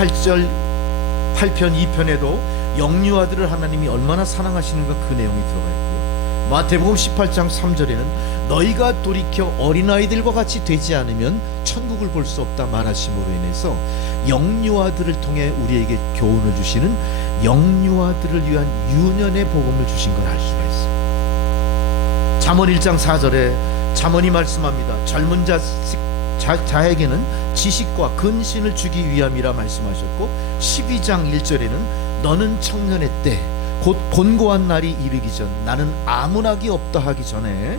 8편 2편에도 영유아들을 하나님이 얼마나 사랑하시는가 그 내용이 들어가 있고요. 마태복음 18장 3절에는 너희가 돌이켜 어린아이들과 같이 되지 않으면 천국을 볼 수 없다 말하심으로 인해서 영유아들을 통해 우리에게 교훈을 주시는 영유아들을 위한 유년의 복음을 주신 걸 알 수가 있어요. 잠언 1장 4절에 잠언이 말씀합니다. 젊은 자에게는 지식과 근신을 주기 위함이라 말씀하셨고, 12장 1절에는 너는 청년의 때 곧 곤고한 날이 이르기 전 나는 아무나기 없다 하기 전에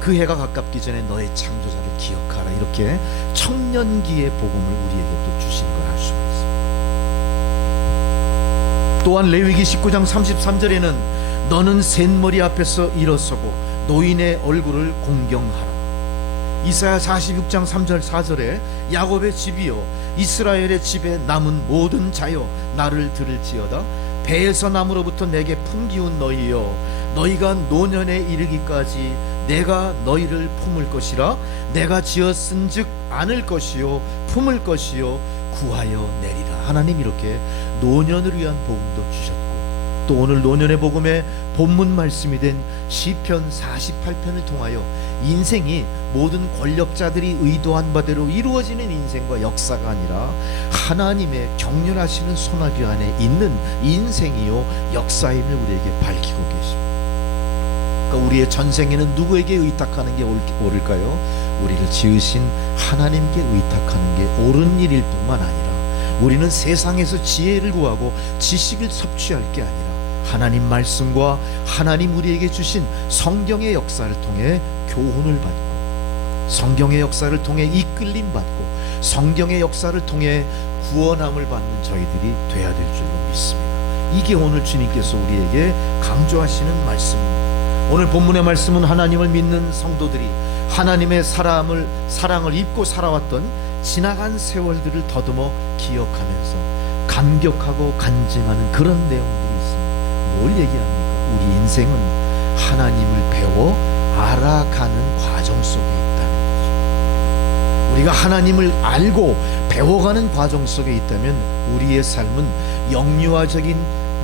그 해가 가깝기 전에 너의 창조자를 기억하라, 이렇게 청년기의 복음을 우리에게 또 주신 걸 알 수가 있습니다. 또한 레위기 19장 33절에는 너는 셋머리 앞에서 일어서고 노인의 얼굴을 공경하라. 이사야 46장 3절 4절에 야곱의 집이여 이스라엘의 집에 남은 모든 자여 나를 들을지어다. 배에서 남으로부터 내게 품기운 너희여 너희가 노년에 이르기까지 내가 너희를 품을 것이라. 내가 지었은즉 안을 것이요 품을 것이요 구하여 내리라. 하나님 이렇게 노년을 위한 복음도 주셨고, 또 오늘 노년의 복음의 본문 말씀이 된 시편 48편을 통하여 인생이 모든 권력자들이 의도한 바대로 이루어지는 인생과 역사가 아니라 하나님의 경륜하시는 소나귀 안에 있는 인생이요 역사임을 우리에게 밝히고 계십니다. 그러니까 우리의 전생에는 누구에게 의탁하는 게 옳을까요? 우리를 지으신 하나님께 의탁하는 게 옳은 일일 뿐만 아니라 우리는 세상에서 지혜를 구하고 지식을 섭취할 게 아니라 하나님 말씀과 하나님 우리에게 주신 성경의 역사를 통해 교훈을 받고, 성경의 역사를 통해 이끌림 받고, 성경의 역사를 통해 구원함을 받는 저희들이 돼야 될 줄로 믿습니다. 이게 오늘 주님께서 우리에게 강조하시는 말씀입니다. 오늘 본문의 말씀은 하나님을 믿는 성도들이 하나님의 사랑을 입고 살아왔던 지나간 세월들을 더듬어 기억하면서 감격하고 간증하는 그런 내용들이 있습니다. 뭘 얘기합니까? 우리 인생은 하나님을 배워 알아가는 과정 속에 있다는 거죠. 우리가 하나님을 알고 배워가는 과정 속에 있다면 우리의 삶은 영유아적인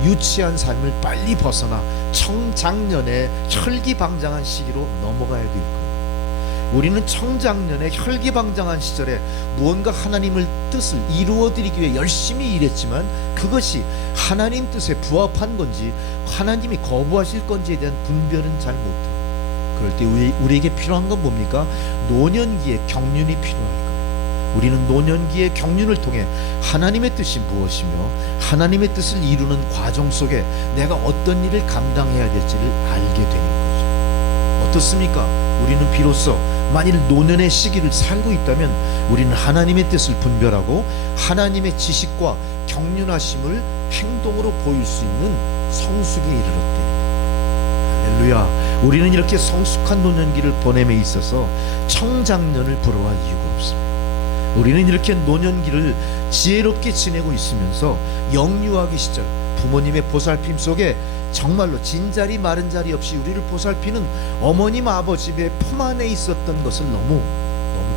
유치한 삶을 빨리 벗어나 청장년의 혈기방장한 시기로 넘어가야 될 거예요. 우리는 청장년의 혈기방장한 시절에 무언가 하나님의 뜻을 이루어드리기 위해 열심히 일했지만 그것이 하나님 뜻에 부합한 건지 하나님이 거부하실 건지에 대한 분별은 잘 못해요. 그럴 때 우리에게 필요한 건 뭡니까? 노년기의 경륜이 필요할 거예요. 우리는 노년기의 경륜을 통해 하나님의 뜻이 무엇이며 하나님의 뜻을 이루는 과정 속에 내가 어떤 일을 감당해야 될지를 알게 되는 거죠. 어떻습니까? 우리는 비로소 만일 노년의 시기를 살고 있다면 우리는 하나님의 뜻을 분별하고 하나님의 지식과 경륜하심을 행동으로 보일 수 있는 성숙에 이르렀다. 할렐루야. 우리는 이렇게 성숙한 노년기를 보냄에 있어서 청장년을 부러워할 이유가 없습니다. 우리는 이렇게 노년기를 지혜롭게 지내고 있으면서 영유아기 시절 부모님의 보살핌 속에 정말로 진자리 마른 자리 없이 우리를 보살피는 어머님 아버지의 품 안에 있었던 것을 너무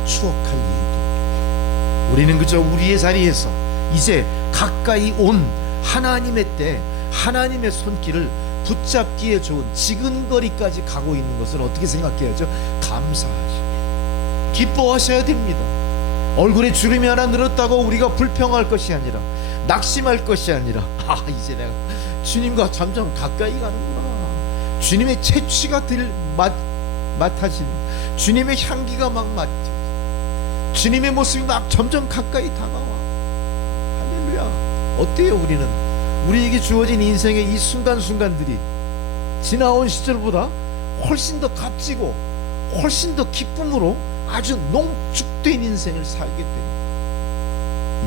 추억할 이유도. 우리는 그저 우리의 자리에서 이제 가까이 온 하나님의 때 하나님의 손길을 붙잡기에 좋은 지근거리까지 가고 있는 것을 어떻게 생각해야죠? 감사하시고 기뻐하셔야 됩니다. 얼굴에 주름이 하나 늘었다고 우리가 불평할 것이 아니라 낙심할 것이 아니라 이제 내가 주님과 점점 가까이 가는구나. 주님의 채취가 맡아지는 주님의 향기가 막 맡아 주님의 모습이 막 점점 가까이 다가와. 할렐루야. 어때요? 우리는 우리에게 주어진 인생의 이 순간순간들이 지나온 시절보다 훨씬 더 값지고 훨씬 더 기쁨으로 아주 농축된 인생을 살게 됩니다.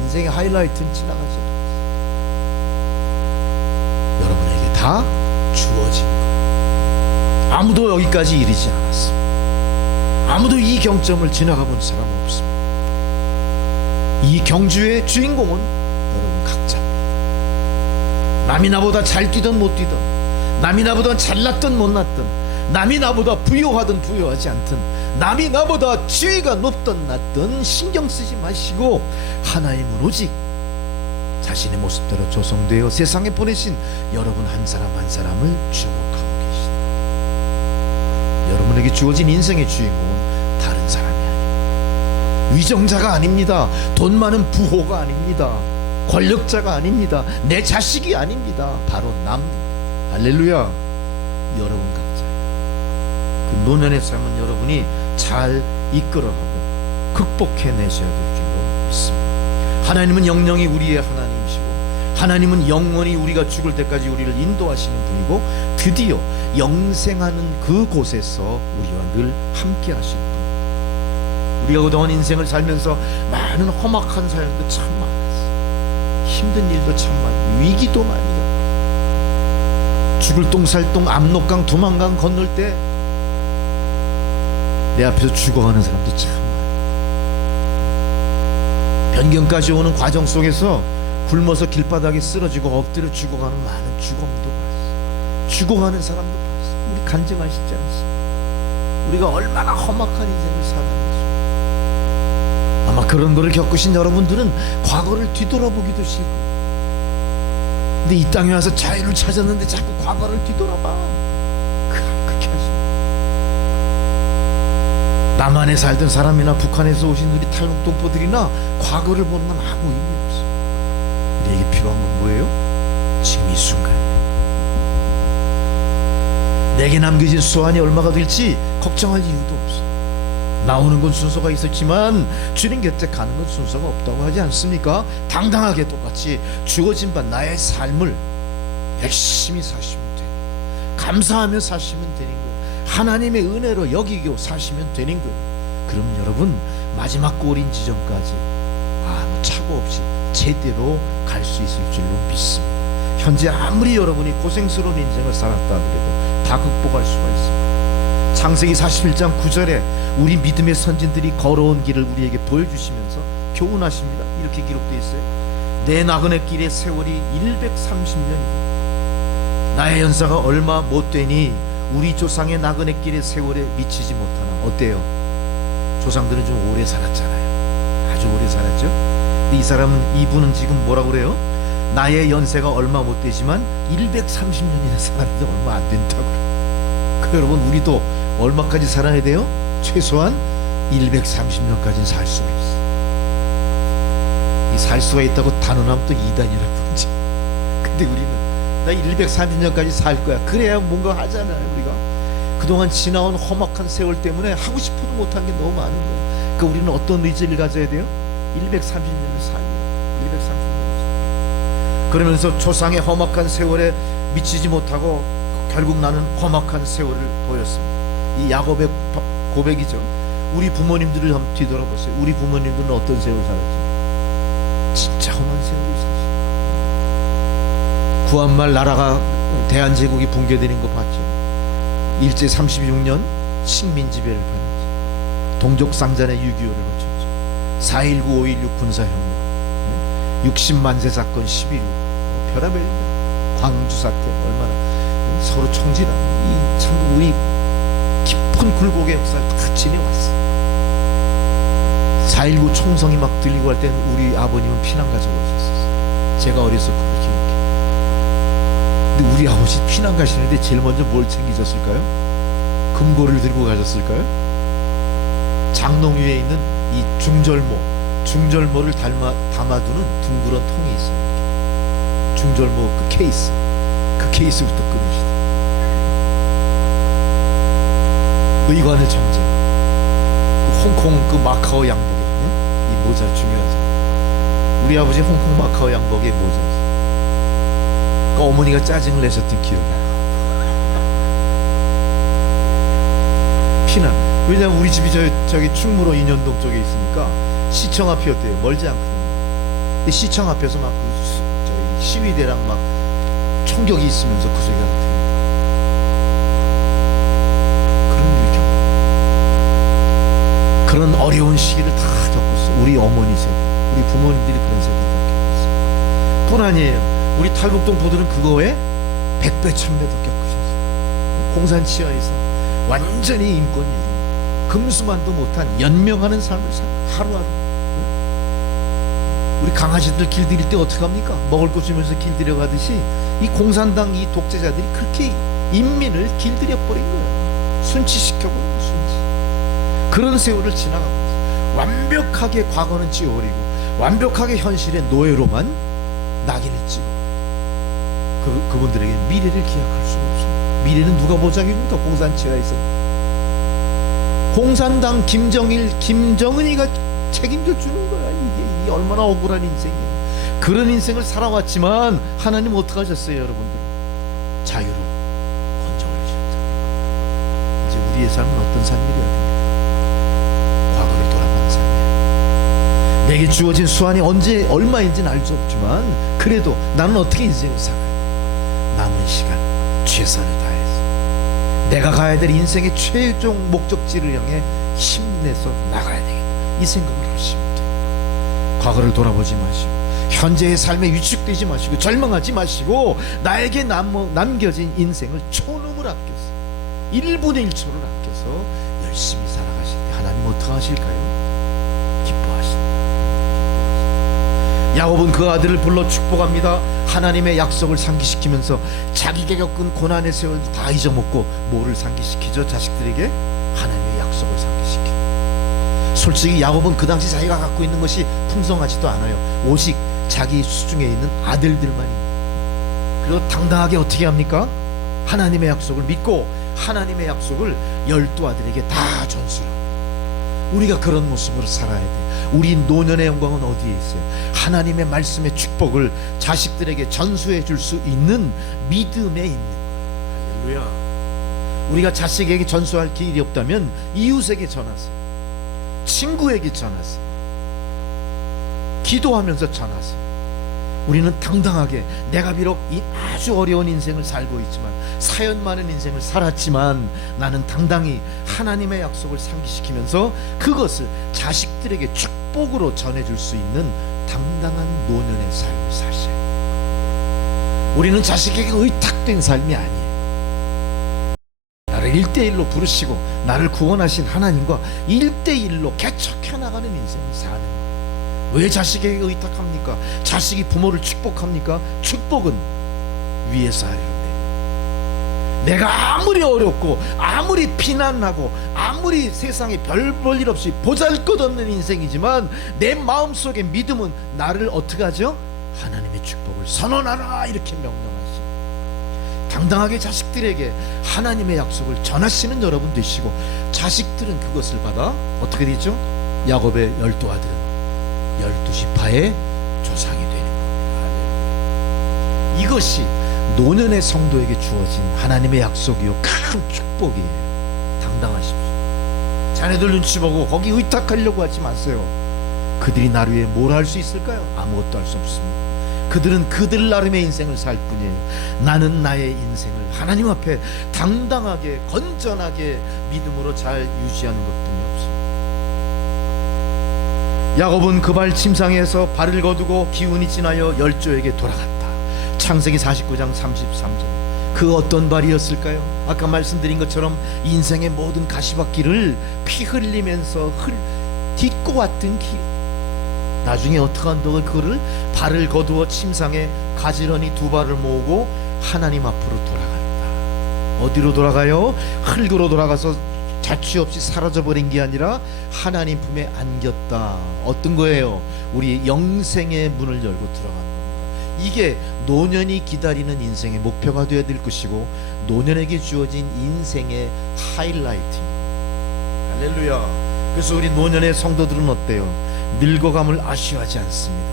인생의 하이라이트는 지나가죠. 여러분에게 다 주어진 거예요. 아무도 여기까지 이르지 않았습니다. 아무도 이 경점을 지나가 본 사람 없습니다. 이 경주의 주인공은 여러분 각자입니다. 남이 나보다 잘 뛰든 못 뛰든, 남이 나보다 잘났든 못났든, 남이 나보다 부유하든 부유하지 않든, 남이 나보다 지위가 높든 낮든 신경 쓰지 마시고 하나님은 오직 자신의 모습대로 조성되어 세상에 보내신 여러분 한 사람 한 사람을 주목하고 계시다. 여러분에게 주어진 인생의 주인공은 다른 사람이 아닙니다. 위정자가 아닙니다. 돈 많은 부호가 아닙니다. 권력자가 아닙니다. 내 자식이 아닙니다. 바로 남. 할렐루야. 여러분 각자 그 노년의 삶은 여러분이 잘 이끌어가고 극복해내셔야 될 줄로 믿습니다. 하나님은 영영이 우리의 하나님이시고 하나님은 영원히 우리가 죽을 때까지 우리를 인도하시는 분이고 드디어 영생하는 그곳에서 우리와 늘 함께 하시는 분. 우리가 그동안 인생을 살면서 많은 험악한 사연도 참 많았어요. 힘든 일도 참 많고 위기도 많이 겪고 죽을 똥살똥 압록강 두만강 건널 때 내 앞에서 죽어가는 사람도 참 많아요. 변경까지 오는 과정 속에서 굶어서 길바닥에 쓰러지고 엎드려 죽어가는 많은 죽음도 봤어요. 죽어가는 사람도 봤어요. 우리 간증하시지 않습니까? 우리가 얼마나 험악한 인생을 살았는지. 아마 그런 거를 겪으신 여러분들은 과거를 뒤돌아보기도 싫고, 근데 이 땅에 와서 자유를 찾았는데 자꾸 과거를 뒤돌아봐. 그렇게 하십니다. 남한에 살던 사람이나 북한에서 오신 우리 탈북동포들이나 과거를 보는 건 아무 의미 없어요. 우리에게 필요한 건 뭐예요? 지금 이 순간 내게 남겨진 소환이 얼마가 될지 걱정할 이유도 없어요. 나오는 건 순서가 있었지만 주님 곁에 가는 건 순서가 없다고 하지 않습니까? 당당하게 똑같이 주어진 바 나의 삶을 열심히 사시면 돼요. 감사하며 사시면 되는 거예요. 하나님의 은혜로 여기고 사시면 되는 거예요. 그럼 여러분 마지막 골인 지점까지 아무 착오 없이 제대로 갈 수 있을 줄로 믿습니다. 현재 아무리 여러분이 고생스러운 인생을 살았다 하더라도 다 극복할 수가 있습니다. 창세기 41장 9절에 우리 믿음의 선진들이 걸어온 길을 우리에게 보여주시면서 교훈하십니다. 이렇게 기록되어 있어요. 내 나그네 길의 세월이 130년이다. 나의 연사가 얼마 못되니 우리 조상의 나그네 길의 세월에 미치지 못하나. 어때요? 조상들은 좀 오래 살았잖아요. 아주 오래 살았죠. 근데 이분은 지금 뭐라고 그래요? 나의 연세가 얼마 못되지만 130년이나 살았는데 얼마 안 된다고 그래요. 여러분 우리도 얼마까지 살아야 돼요? 최소한 230년까지는 살 수가 있어. 이 살 수가 있다고 단언하면 또 이단이라고 그러지. 근데 우리는 나 230년까지 살 거야. 그래야 뭔가 하잖아요. 우리가 그동안 지나온 험악한 세월 때문에 하고 싶어도 못한 게 너무 많은 거야. 그러니까 우리는 어떤 의지를 가져야 돼요? 230년을 살고 230년을 그러면서 조상의 험악한 세월에 미치지 못하고 결국 나는 험악한 세월을 보였습니다. 이 야곱의 고백이죠. 우리 부모님들을 한번 뒤돌아보세요. 우리 부모님들은 어떤 세월 살았죠? 진짜 험한 세월을 사셨어요. 구한말 나라가 대한제국이 붕괴되는 거 봤죠. 일제 36년 식민지배를 받았죠. 동족상잔의 6.25를 거쳤죠. 4.19, 5.16 군사혁명, 60만세 사건 11.6, 별의별 광주 사태, 얼마나 서로 총질하고 이 참 우리 깊은 굴곡의 역사를 다 지내왔어. 4.19 총성이 막 들리고 할 때는 우리 아버님은 피난 가지고 오셨었어요. 제가 어려서 그렇게 이렇게. 근데 우리 아버지 피난 가시는데 제일 먼저 뭘 챙기셨을까요? 금고를 들고 가셨을까요? 장롱 위에 있는 이 중절모를 담아두는 둥그런 통이 있어요. 이렇게. 중절모 그 케이스부터 끊으시다. 의관의 정제, 그 홍콩 그 마카오 양복에 이 모자 중요하죠. 우리 아버지 홍콩 마카오 양복에 모자였어요. 그 어머니가 짜증을 내셨던 기억이 나요. 피난. 왜냐면 우리 집이 저기 충무로 인현동 쪽에 있으니까 시청 앞이었대요. 멀지 않거든요. 근데 시청 앞에서 막 저희 시위대랑 막 총격이 있으면서 그 소리가 들려요. 그런 어려운 시기를 다 겪었어. 우리 어머니 세대, 우리 부모님들이 그런 세대를 다 겪었어. 뿐 아니에요. 우리 탈북동 부들은 그거에 100배 1000배 더 겪으셨어요. 공산 치하에서 완전히 인권유린, 금수만도 못한 연명하는 삶을 하루하루. 우리 강아지들 길들일 때 어떻게 합니까? 먹을 것 주면서 길들여가듯이 이 공산당 이 독재자들이 그렇게 인민을 길들여 버린 거예요. 순치시켜버린 거예요. 순치. 그런 세월을 지나가고 있어요. 완벽하게 과거는 지워버리고 완벽하게 현실의 노예로만 낙인을 찍어. 그분들에게 미래를 기약할 수가 없어요. 미래는 누가 보장해줍니까? 공산치하에서 공산당 김정은이가 책임져 주는 거야. 이게 얼마나 억울한 인생이에요. 그런 인생을 살아왔지만 하나님 어떻게 하셨어요, 여러분들? 자유로 건져올리셨다. 이제 우리의 삶은 어떤 삶이 되어야 됩니까? 과거를 돌아보는 삶이야. 내게 주어진 수완이 언제 얼마인지는 알 수 없지만 그래도 나는 어떻게 인생을 살아야 돼? 남은 시간 최선을 다해서 내가 가야 될 인생의 최종 목적지를 향해 힘내서 나가야 되겠다. 이 생각을 하시면 돼요. 과거를 돌아보지 마시고 현재의 삶에 위축되지 마시고 절망하지 마시고 나에게 남겨진 인생을 초능을 아껴서 1분의 1초를 아껴서 열심히 살아가실 때 하나님 어떻게 하실까요? 기뻐하신다. 야곱은 그 아들을 불러 축복합니다. 하나님의 약속을 상기시키면서 자기가 겪은 고난의 세월도 다 잊어먹고 뭐를 상기시키죠? 자식들에게 하나님의 약속을 상기시키고. 솔직히 야곱은 그 당시 자기가 갖고 있는 것이 풍성하지도 않아요. 오직 자기 수중에 있는 아들들만입니다. 그리고 당당하게 어떻게 합니까? 하나님의 약속을 믿고 하나님의 약속을 12아들에게 다 전수합니다. 우리가 그런 모습으로 살아야 돼. 우리 노년의 영광은 어디에 있어요? 하나님의 말씀의 축복을 자식들에게 전수해 줄 수 있는 믿음에 있는 거예요. 할렐루야. 우리가 자식에게 전수할 길이 없다면 이웃에게 전하세요. 친구에게 전하세요. 기도하면서 전하세요. 우리는 당당하게 내가 비록 이 아주 어려운 인생을 살고 있지만 사연 많은 인생을 살았지만 나는 당당히 하나님의 약속을 상기시키면서 그것을 자식들에게 축복으로 전해줄 수 있는 당당한 노년의 삶을 사셔요. 우리는 자식에게 의탁된 삶이 아니에요. 나를 1대1로 부르시고 나를 구원하신 하나님과 1대1로 개척해 나가는 인생을 사는 거예요. 왜 자식에게 의탁합니까? 자식이 부모를 축복합니까? 축복은 위에서 아래로 내려 내가 아무리 어렵고 아무리 피난하고 아무리 세상에 별 볼 일 없이 보잘것없는 인생이지만 내 마음속에 믿음은 나를 어떻게 하죠? 하나님의 축복을 선언하라 이렇게 명령하시고, 당당하게 자식들에게 하나님의 약속을 전하시는 여러분 되시고, 자식들은 그것을 받아 어떻게 되죠? 야곱의 12아들은 12지파의 조상이 되는 겁니다. 이것이 노년의 성도에게 주어진 하나님의 약속이요 큰 축복이에요. 당당하십시오. 자녀들 눈치 보고 거기 의탁하려고 하지 마세요. 그들이 나를 위해 뭘 할 수 있을까요? 아무것도 할 수 없습니다. 그들은 그들 나름의 인생을 살 뿐이에요. 나는 나의 인생을 하나님 앞에 당당하게 건전하게 믿음으로 잘 유지하는 것뿐이 없습니다. 야곱은 그 발 침상에서 발을 거두고 기운이 지나여 열조에게 돌아갔다. 창세기 49장 33절. 그 어떤 발이었을까요? 아까 말씀드린 것처럼 인생의 모든 가시밭길을 피 흘리면서 딛고 왔던 길. 나중에 어떻게 한다고 그거를 발을 거두어 침상에 가지런히 두 발을 모으고 하나님 앞으로 돌아갔다. 어디로 돌아가요? 흙으로 돌아가서 자취 없이 사라져버린 게 아니라 하나님 품에 안겼다. 어떤 거예요? 우리 영생의 문을 열고 들어간 겁니다. 이게 노년이 기다리는 인생의 목표가 되어야 될 것이고, 노년에게 주어진 인생의 하이라이트입니다. 할렐루야. 그래서 우리 노년의 성도들은 어때요? 늙어감을 아쉬워하지 않습니다.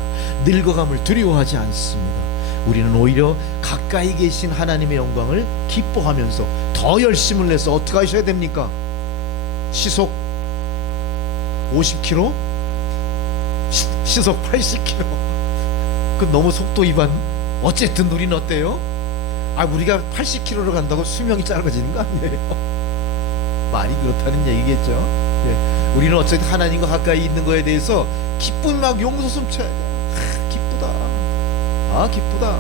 늙어감을 두려워하지 않습니다. 우리는 오히려 가까이 계신 하나님의 영광을 기뻐하면서 더 열심을 내서 어떻게 하셔야 됩니까? 시속 50km? 시속 80km. 그 너무 속도 위반. 어쨌든 우리는 어때요? 우리가 80km로 간다고 수명이 짧아지는 거 아니에요? 말이 그렇다는 얘기겠죠. 네. 우리는 어쨌든 하나님과 가까이 있는 거에 대해서 기쁨이 막 용솟음 쳐야 돼. 기쁘다. 기쁘다.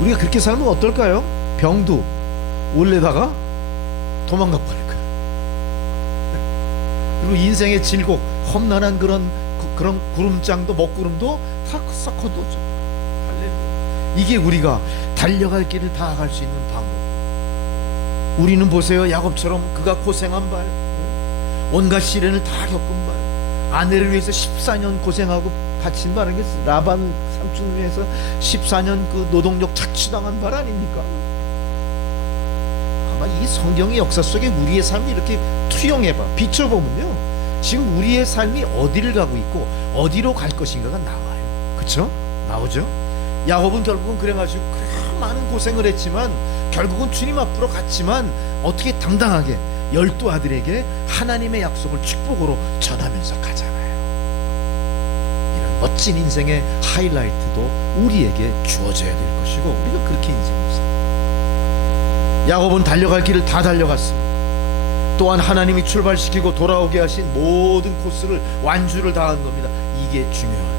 우리가 그렇게 살면 어떨까요? 병도 올래다가 도망가 버릴 거야. 그리고 인생의 질곡, 험난한 그런 구름장도 먹구름도 다 섞어두죠. 이게 우리가 달려갈 길을 다 갈 수 있는 방법. 우리는 보세요, 야곱처럼 그가 고생한 발, 온갖 시련을 다 겪은 발, 아내를 위해서 14년 고생하고 바친 발, 라반 삼촌을 위해서 14년 그 노동력 착취당한 발 아닙니까? 아마 이 성경의 역사 속에 우리의 삶이 이렇게 투영해봐, 비춰보면요, 지금 우리의 삶이 어디를 가고 있고 어디로 갈 것인가가 나와요. 그쵸? 나오죠? 야곱은 결국은 그래가지고 많은 고생을 했지만 결국은 주님 앞으로 갔지만 어떻게 당당하게 12아들에게 하나님의 약속을 축복으로 전하면서 가잖아요. 이런 멋진 인생의 하이라이트도 우리에게 주어져야 될 것이고, 우리가 그렇게 인생을 살아요. 야곱은 달려갈 길을 다 달려갔습니다. 또한 하나님이 출발시키고 돌아오게 하신 모든 코스를 완주를 다 한 겁니다. 이게 중요합니다.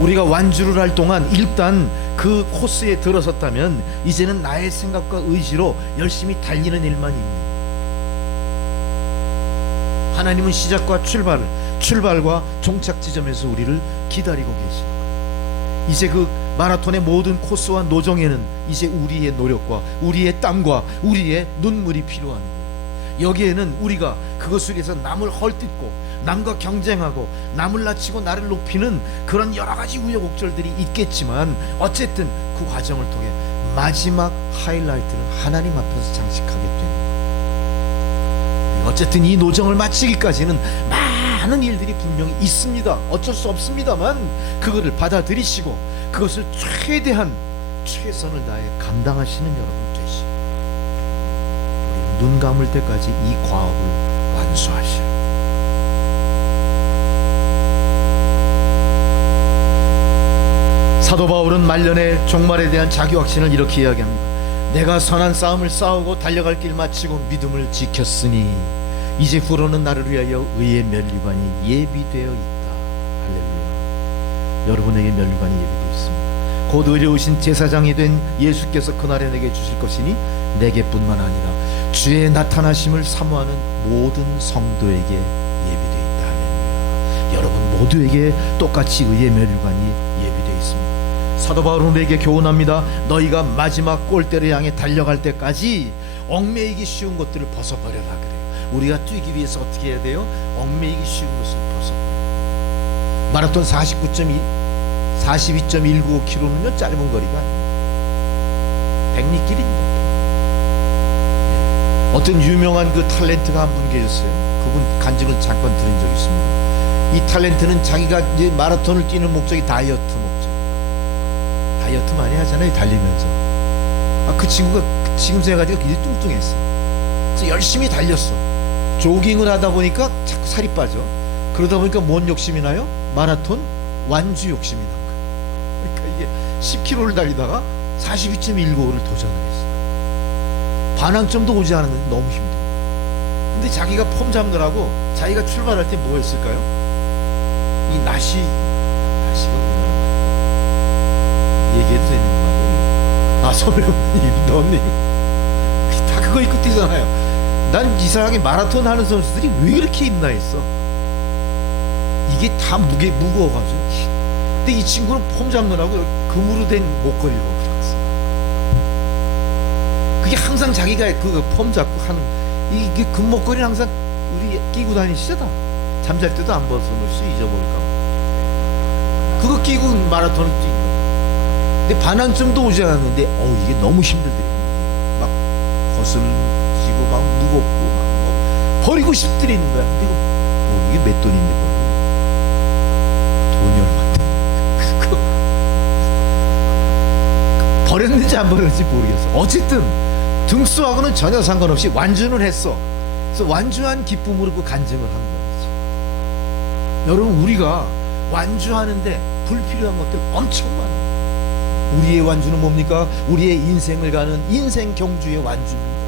우리가 완주를 할 동안 일단 그 코스에 들어섰다면 이제는 나의 생각과 의지로 열심히 달리는 일만입니다. 하나님은 시작과 출발과 종착 지점에서 우리를 기다리고 계십니다. 이제 그 마라톤의 모든 코스와 노정에는 이제 우리의 노력과 우리의 땀과 우리의 눈물이 필요한 거예요. 여기에는 우리가 그것을 위해서 남을 헐뜯고 남과 경쟁하고 남을 낮추고 나를 높이는 그런 여러 가지 우여곡절들이 있겠지만, 어쨌든 그 과정을 통해 마지막 하이라이트는 하나님 앞에서 장식하게 됩니다. 어쨌든 이 노정을 마치기까지는 많은 일들이 분명히 있습니다. 어쩔 수 없습니다만 그거를 받아들이시고 그것을 최대한 최선을 다해 감당하시는 여러분 되시고, 우리는 눈 감을 때까지 이 과업을 완수하시라. 사도 바울은 말년의 종말에 대한 자기 확신을 이렇게 이야기합니다. 내가 선한 싸움을 싸우고 달려갈 길 마치고 믿음을 지켰으니 이제 후로는 나를 위하여 의의 면류관이 예비되어 있다. 할렐루야. 여러분에게 면류관이 예비되어 있습니다. 곧 의로우신 제사장이 된 예수께서 그날에 내게 주실 것이니 내게뿐만 아니라 주의 나타나심을 사모하는 모든 성도에게 예비되어 있다. 할렐루야. 여러분 모두에게 똑같이 의의 면류관이 예비되어 있습니다. 사도 바울은 우리에게 교훈합니다. 너희가 마지막 골대를 향해 달려갈 때까지 얽매이기 쉬운 것들을 벗어버려라 그래요. 우리가 뛰기 위해서 어떻게 해야 돼요? 얽매이기 쉬운 것을 벗어버려. 마라톤 42.195km는요 짧은 거리가 아닙니다. 백리길입니다. 어떤 유명한 그 탤런트가 한 분 계셨어요. 그분 간증을 잠깐 들은 적이 있습니다. 이 탤런트는 자기가 이제 마라톤을 뛰는 목적이 다이어트 목적. 다이어트 많이 하잖아요, 달리면서. 그 친구가 지금 생각하니까 굉장히 뚱뚱했어. 그래서 열심히 달렸어. 조깅을 하다 보니까 자꾸 살이 빠져. 그러다 보니까 뭔 욕심이 나요? 마라톤 완주 욕심이 난 거야. 그러니까 이게 10km를 달리다가 42.195를 도전을 했어. 반항점도 오지 않았는데 너무 힘들어. 근데 자기가 폼 잡느라고 자기가 출발할 때 뭐 했을까요? 이 날씨가 얼마나 얘기해도 되는 거 말이에요. 소매님, 너님 다 그거 입고 뛰잖아요. 난 이상하게 마라톤 하는 선수들이 왜 이렇게 입나 했어. 이게 다 무거워가지고. 근데 이 친구는 폼 잡느라고 금으로 된 목걸이를 입었어. 그게 항상 자기가 그 폼 잡고 하는 이게 금목걸이는 항상 우리 끼고 다니시죠. 잠잘 때도 안 벗어놓으시 잊어버릴까. 그거 끼고 마라톤을 뛰고. 근데 반환점도 오지 않았는데 이게 너무 힘들더래요. 막 거슬지고 막 무겁고 막 버리고 싶더라는 거야. 근데 이게 몇 돈인데 돈이 얼마인데 버렸는지 안 버렸는지 모르겠어. 어쨌든 등수하고는 전혀 상관없이 완주는 했어. 그래서 완주한 기쁨으로 그 간증을 한 거지. 여러분, 우리가 완주하는데 불필요한 것들 엄청 많아요. 우리의 완주는 뭡니까? 우리의 인생을 가는 인생 경주의 완주입니다.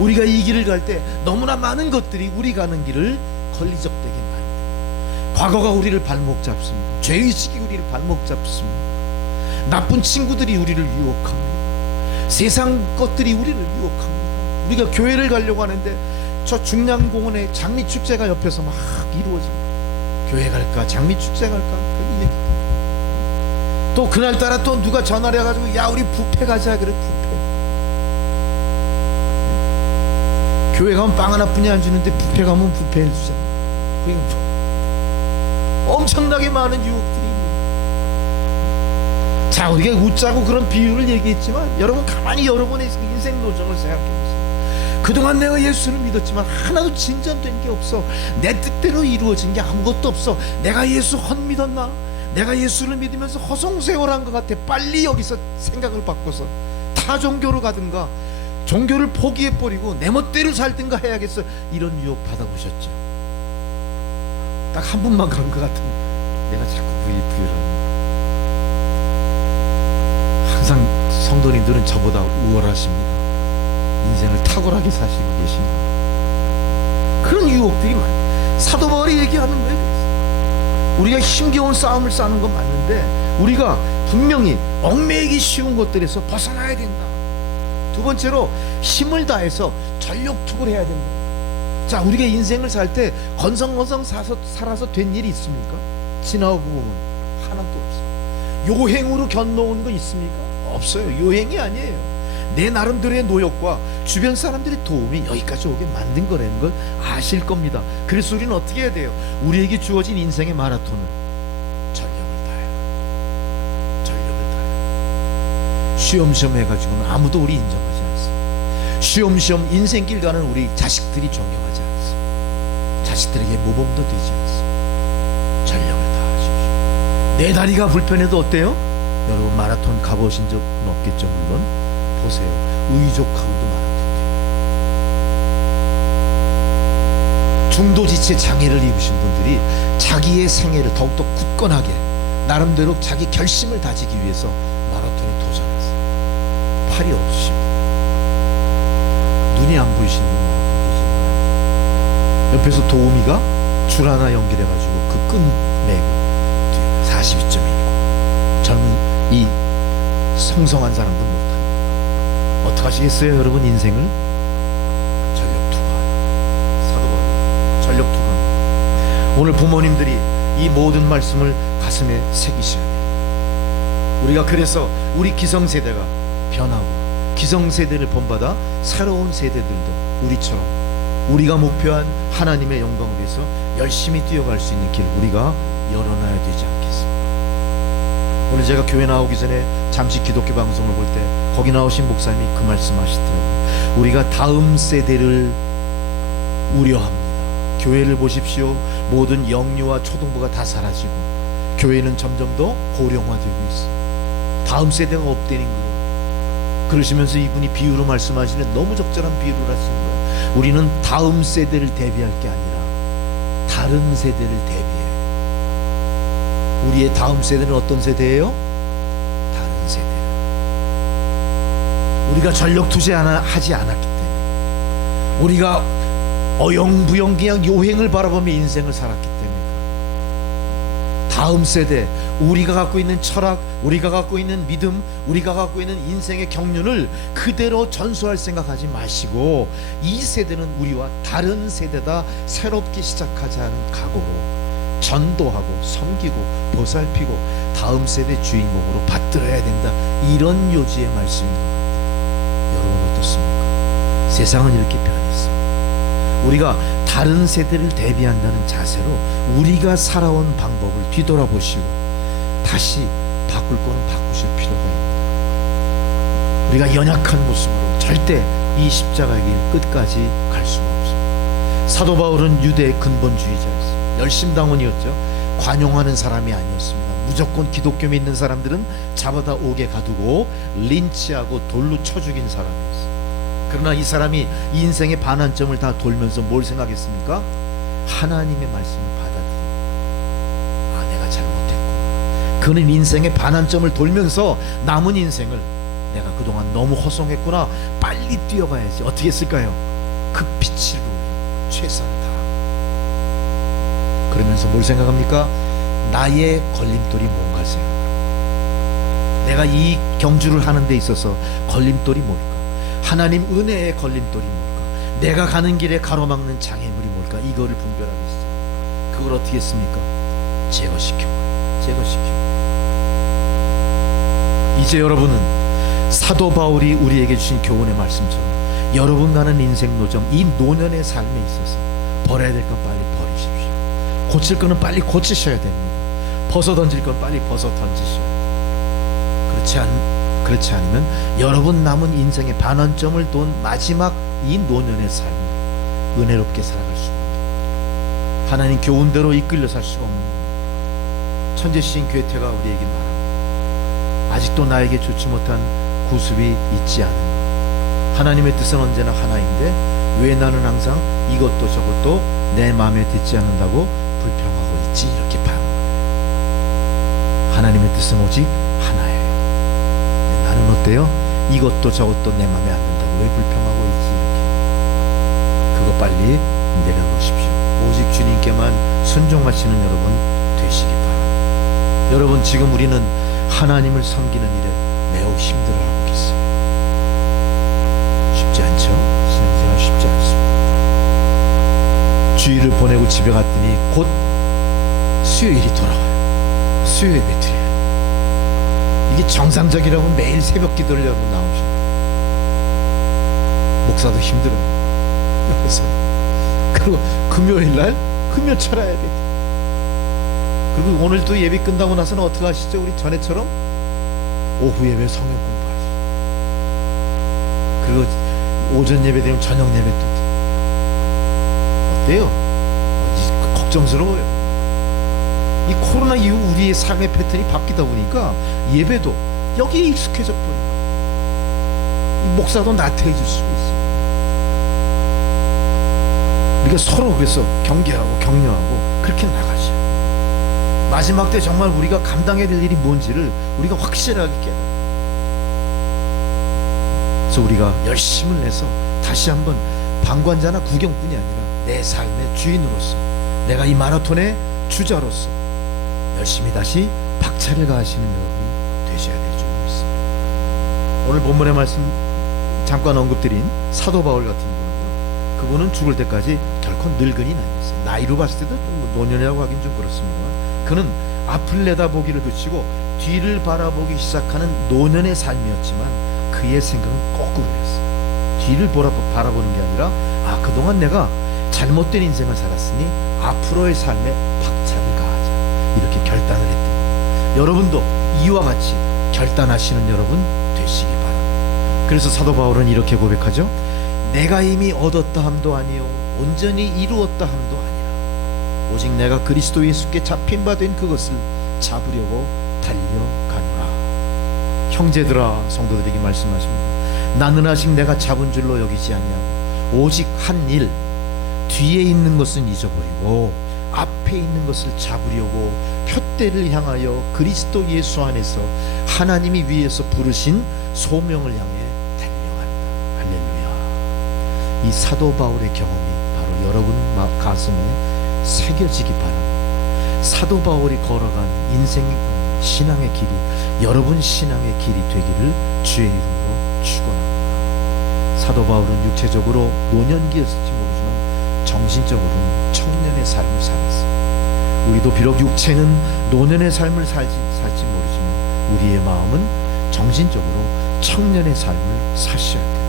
우리가 이 길을 갈 때 너무나 많은 것들이 우리 가는 길을 걸리적되게 만듭니다. 과거가 우리를 발목 잡습니다. 죄의식이 우리를 발목 잡습니다. 나쁜 친구들이 우리를 유혹합니다. 세상 것들이 우리를 유혹합니다. 우리가 교회를 가려고 하는데 저 중량공원에 장미축제가 옆에서 막 이루어집니다. 교회 갈까 장미축제 갈까 이 얘기. 또 그날따라 또 누가 전화를 해가지고 야 우리 뷔페 가자 그래. 뷔페 교회 가면 빵 하나뿐이 안 주는데 뷔페 가면 뷔페 해주잖아. 엄청나게 많은 유혹들이 있는. 자, 우리가 웃자고 그런 비유를 얘기했지만 여러분 가만히 여러분의 인생 노정을 생각해보세요. 그동안 내가 예수를 믿었지만 하나도 진전된 게 없어. 내 뜻대로 이루어진 게 아무것도 없어. 내가 예수 헛믿었나? 내가 예수를 믿으면서 허송세월한 것 같아. 빨리 여기서 생각을 바꿔서 타 종교로 가든가 종교를 포기해버리고 내 멋대로 살든가 해야겠어. 이런 유혹 받아보셨죠? 딱 한 분만 그런 것 같은. 내가 자꾸 부유를 항상 성도님들은 저보다 우월하십니다. 인생을 탁월하게 사시고 계십니다. 그런 유혹들이 많아요. 사도 바울이 얘기하는 거예요. 우리가 힘겨운 싸움을 싸는 건 맞는데 우리가 분명히 얽매이기 쉬운 것들에서 벗어나야 된다. 두 번째로 힘을 다해서 전력투구를 해야 된다. 자, 우리가 인생을 살 때 건성건성 살아서 된 일이 있습니까? 지나고 보면 하나도 없어요. 요행으로 견놓은 거 있습니까? 없어요. 요행이 아니에요. 내 나름대로의 노력과 주변 사람들의 도움이 여기까지 오게 만든 거라는 걸 아실 겁니다. 그래서 우리는 어떻게 해야 돼요? 우리에게 주어진 인생의 마라톤을 전력을 다해요. 쉬엄쉬엄 해가지고는 아무도 우리 인정하지 않습니다. 쉬엄쉬엄 인생길 가는 우리 자식들이 존경하지 않습니다. 자식들에게 모범도 되지 않습니다. 전력을 다하십시오. 내 다리가 불편해도 어때요? 여러분 마라톤 가보신 적은 없겠죠. 물론 보세요. 의족하고도 마라톤. 중도지체 장애를 입으신 분들이 자기의 생애를 더욱더 굳건하게 나름대로 자기 결심을 다지기 위해서 마라톤에 도전했어요. 팔이 없으십니다. 눈이 안 보이시는 분 마라톤 계십니다. 옆에서 도우미가 줄 하나 연결해가지고 그 끈 매고 42.1 젊은 이 성성한 사람도 못합니다. 어떡하시겠어요 여러분? 인생을 전력투구하는 사도바울 전력투구하는. 오늘 부모님들이 이 모든 말씀을 가슴에 새기셔야 돼요. 우리가 그래서 우리 기성세대가 변하고 기성세대를 본받아 새로운 세대들도 우리처럼 우리가 목표한 하나님의 영광을 위해서 열심히 뛰어갈 수 있는 길 우리가 열어놔야 되지 않겠습니까? 오늘 제가 교회 나오기 전에 잠시 기독교 방송을 볼 때 거기 나오신 목사님이 그 말씀하시더라고요. 우리가 다음 세대를 우려합니다. 교회를 보십시오. 모든 영유아 초등부가 다 사라지고 교회는 점점 더 고령화되고 있어요. 다음 세대가 없다는 거예요. 그러시면서 이분이 비유로 말씀하시는 너무 적절한 비유를 하신 거예요. 우리는 다음 세대를 대비할 게 아니라 다른 세대를 대비해요. 우리의 다음 세대는 어떤 세대예요? 다른 세대. 우리가 전력 투자하지 않았기 때문에, 우리가 어영부영 그냥 요행을 바라보며 인생을 살았기 때문에 다음 세대, 우리가 갖고 있는 철학, 우리가 갖고 있는 믿음, 우리가 갖고 있는 인생의 경륜을 그대로 전수할 생각하지 마시고 이 세대는 우리와 다른 세대다, 새롭게 시작하자는 각오로 전도하고 섬기고 보살피고 다음 세대 주인공으로 받들어야 된다. 이런 요지의 말씀인 것 같아요. 여러분 어떻습니까? 세상은 이렇게 변했어요. 우리가 다른 세대를 대비한다는 자세로 우리가 살아온 방법을 뒤돌아보시고 다시 바꿀 거는 바꾸실 필요가 있습니다. 우리가 연약한 모습으로 절대 이 십자가의 길 끝까지 갈 수가 없습니다. 사도 바울은 유대의 근본주의자였습니다. 열심당원이었죠. 관용하는 사람이 아니었습니다. 무조건 기독교 믿는 사람들은 잡아다 옥에 가두고 린치하고 돌로 쳐 죽인 사람이었어요. 그러나 이 사람이 인생의 반환점을 다 돌면서 뭘 생각했습니까? 하나님의 말씀을 받아들이고 내가 잘못했구나. 그는 인생의 반환점을 돌면서 남은 인생을 내가 그동안 너무 허송했구나, 빨리 뛰어가야지. 어떻게 했을까요? 그 빛으로 최선을 다하고 그러면서 뭘 생각합니까? 나의 걸림돌이 뭔가 생각합니다. 내가 이 경주를 하는 데 있어서 걸림돌이 뭘까? 하나님 은혜의 걸림돌이 뭘까? 내가 가는 길에 가로막는 장애물이 뭘까? 이거를 분별하기 시작합니다. 그걸 어떻게 했습니까? 제거시켜버려요. 제거시켜요. 이제 여러분은 사도 바울이 우리에게 주신 교훈의 말씀처럼 여러분 가는 인생 노정, 이 노년의 삶에 있어서 버려야 될 건 빨리 버리십시오. 고칠 거는 빨리 고치셔야 됩니다. 벗어 던질 건 빨리 벗어 던지셔야 됩니다. 그렇지 않으면 여러분 남은 인생의 반환점을 돈 마지막 이 노년의 삶을 은혜롭게 살아갈 수가 없습니다. 하나님 교훈대로 이끌려 살 수가 없는 겁니다. 천재시인 괴테가 우리에게 말합니다. 아직도 나에게 좋지 못한 구습이 있지 않은가. 하나님의 뜻은 언제나 하나인데 왜 나는 항상 이것도 저것도 내 마음에 듣지 않는다고 불평하고 있지. 이렇게 반응합니다. 하나님의 뜻은 오직 하나예요. 나는 어때요? 이것도 저것도 내 마음에 안 든다고 왜 불평하고 있지? 이렇게. 그거 빨리 내려놓으십시오. 오직 주님께만 순종하시는 여러분 되시기 바랍니다. 여러분 지금 우리는 하나님을 섬기는 일에 매우 힘들어하고 계세요. 쉽지 않죠? 신앙생활 쉽지 않습니다. 주일을 보내고 집에 갔더니 곧 수요일이 돌아와요. 수요 예배 드려요. 이게 정상적이라면 매일 새벽 기도를 여러분 나오십니다. 목사도 힘들어요. 그래서 그리고 금요일날 금요 철야야 돼. 그리고 오늘도 예배 끝나고 나서는 어떻게 하시죠? 우리 전에처럼 오후 예배 성경 공부하시죠. 그리고 오전 예배 되면 저녁 예배 또 어때요? 걱정스러워요. 이 코로나 이후 우리의 삶의 패턴이 바뀌다 보니까 예배도 여기에 익숙해져 버려요. 이 목사도 나태해질 수가 있어요. 우리가 서로 그래서 경계하고 격려하고 그렇게 나가죠. 마지막 때 정말 우리가 감당해야 될 일이 뭔지를 우리가 확실하게 깨달아요. 그래서 우리가 열심을 내서 다시 한번 방관자나 구경꾼이 아니라 내 삶의 주인으로서, 내가 이 마라톤의 주자로서 열심히 다시 박차를 가하시는 여러분이 되셔야 될 줄 믿습니다. 오늘 본문의 말씀 잠깐 언급드린 사도 바울 같은 경우는 그분은 죽을 때까지 결코 늙은이는 아니었어요. 나이로 봤을 때도 노년이라고 하긴 좀 그렇습니다만 그는 앞을 내다보기를 그치고 뒤를 바라보기 시작하는 노년의 삶이었지만 그의 생각은 거꾸로였어요. 뒤를 바라보는 게 아니라 그동안 내가 잘못된 인생을 살았으니 앞으로의 삶에 박차를 가하자, 이렇게 결단을 했던 거예요. 여러분도 이와 같이 결단하시는 여러분 되시기 바랍니다. 그래서 사도 바울은 이렇게 고백하죠. 내가 이미 얻었다 함도 아니요 온전히 이루었다 함도 아니라 오직 내가 그리스도 예수께 잡힌 바 된 그것을 잡으려고 달려가노라. 형제들아, 성도들에게 말씀하십니다. 나는 아직 내가 잡은 줄로 여기지 아니하고 오직 한 일, 뒤에 있는 것은 잊어버리고 앞에 있는 것을 잡으려고 표대를 향하여 그리스도 예수 안에서 하나님이 위에서 부르신 소명을 향해 달려간다. 할렐루야. 이 사도 바울의 경험이 바로 여러분 가슴에 새겨지기 바랍니다. 사도 바울이 걸어간 인생 신앙의 길이 여러분 신앙의 길이 되기를 주의 이름으로 축원합니다. 사도 바울은 육체적으로 노년기였을지 모르지만 정신적으로는 청년의 삶을 살았어요. 우리도 비록 육체는 노년의 삶을 살지 모르지만 우리의 마음은 정신적으로 청년의 삶을 사셔야 돼요.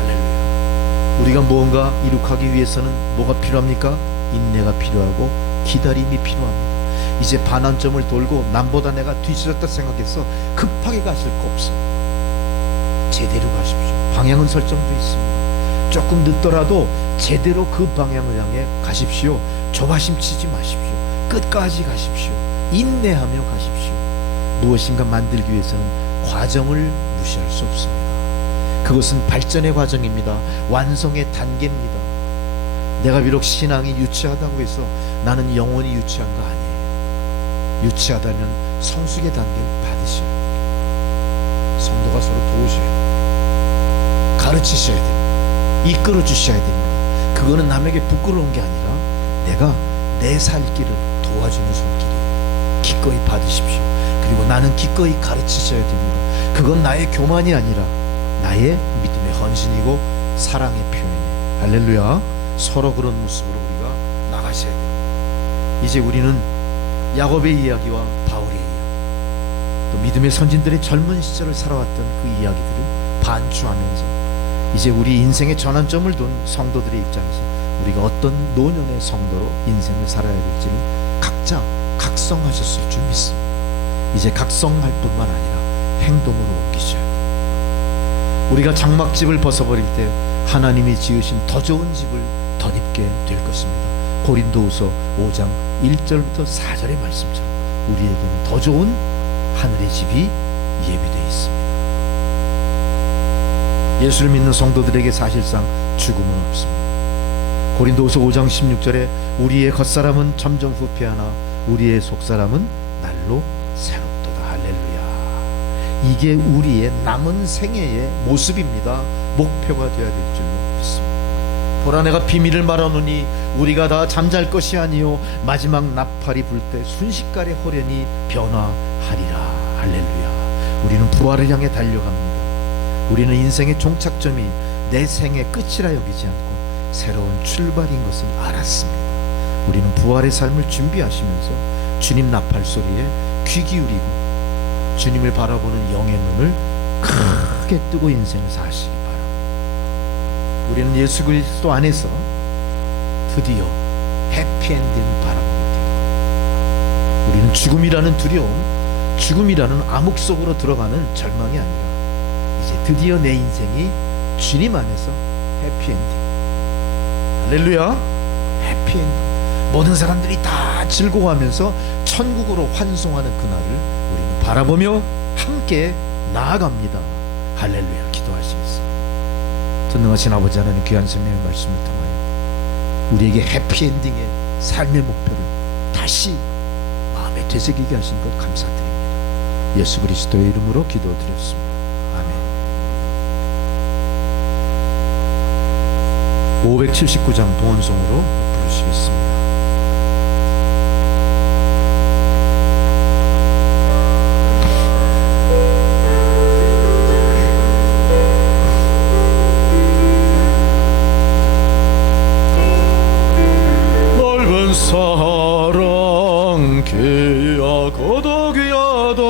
할렐루야. 우리가 무언가 이룩하기 위해서는 뭐가 필요합니까? 인내가 필요하고 기다림이 필요합니다. 이제 반환점을 돌고 남보다 내가 뒤처졌다 생각해서 급하게 가실 거 없어요. 제대로 가십시오. 방향은 설정되어 있습니다. 조금 늦더라도 제대로 그 방향을 향해 가십시오. 조바심 치지 마십시오. 끝까지 가십시오. 인내하며 가십시오. 무엇인가 만들기 위해서는 과정을 무시할 수 없습니다. 그것은 발전의 과정입니다. 완성의 단계입니다. 내가 비록 신앙이 유치하다고 해서 나는 영원히 유치한 거 아니에요. 유치하다면 성숙의 단계를 받으셔야 돼요. 성도가 서로 도우셔야 돼요. 가르치셔야 돼요. 이끌어 주셔야 됩니다. 그거는 남에게 부끄러운 게 아니라 내가 내 살 길을 도와주는 손길이에요. 기꺼이 받으십시오. 그리고 나는 기꺼이 가르치셔야 됩니다. 그건 나의 교만이 아니라 나의 믿음의 헌신이고 사랑의 표현이에요. 할렐루야. 서로 그런 모습으로 우리가 나가셔야 돼요. 이제 우리는 야곱의 이야기와 바울의 이야기, 또 믿음의 선진들의 젊은 시절을 살아왔던 그 이야기들을 반추하면서 이제 우리 인생의 전환점을 둔 성도들의 입장에서 우리가 어떤 노년의 성도로 인생을 살아야 될지를 각자 각성하셨을 줄 믿습니다. 이제 각성할 뿐만 아니라 행동으로 옮기셔야 돼요. 우리가 장막집을 벗어버릴 때 하나님이 지으신 더 좋은 집을 덧입게 될 것입니다. 고린도후서 5장 1절부터 4절의 말씀처럼 우리에게는 더 좋은 하늘의 집이 예비되어 있습니다. 예수를 믿는 성도들에게 사실상 죽음은 없습니다. 고린도후서 5장 16절에 우리의 겉사람은 점점 후패하나 우리의 속사람은 날로 새롭도다. 할렐루야. 이게 우리의 남은 생애의 모습입니다. 목표가 되어야 될 줄로 믿습니다. 보라, 내가 비밀을 말하노니 우리가 다 잠잘 것이 아니요 마지막 나팔이 불 때 순식간에 호련히 변화하리라. 할렐루야. 우리는 부활을 향해 달려갑니다. 우리는 인생의 종착점이 내 생의 끝이라 여기지 않고 새로운 출발인 것을 알았습니다. 우리는 부활의 삶을 준비하시면서 주님 나팔 소리에 귀 기울이고 주님을 바라보는 영의 눈을 크게 뜨고 인생을 사시기 바랍니다. 우리는 예수 그리스도 안에서 드디어 해피엔딩을 바라보게 됩니다. 우리는 죽음이라는 두려움, 죽음이라는 암흑 속으로 들어가는 절망이 아니라 이제 드디어 내 인생이 주님 안에서 해피엔딩. 할렐루야. 해피엔딩. 모든 사람들이 다 즐거워하면서 천국으로 환송하는 그날을 우리는 바라보며 함께 나아갑니다. 할렐루야. 기도하시겠습니다. 전능하신 아버지 하나님, 귀한 생명의 말씀을 통하여 우리에게 해피엔딩의 삶의 목표를 다시 마음에 되새기게 하신 것 감사드립니다. 예수 그리스도의 이름으로 기도드렸습니다. 아멘. 579장 봉헌송으로 부르시겠습니다. 넓은 사랑 계약 고독이하다.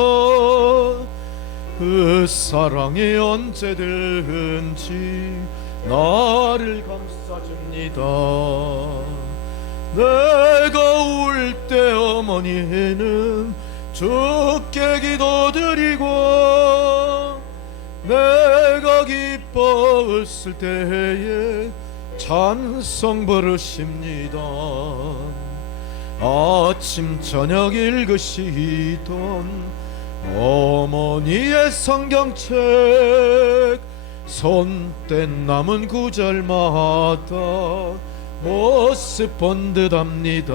그 사랑이 언제든지 나를 감싸줍니다. 내가 울 때 어머니는 주께 기도드리고, 내가 기뻐했을 때에 찬송 부르십니다. 아침 저녁 읽으시던 어머니의 성경책, 손때 남은 구절마다 모습 본 듯합니다.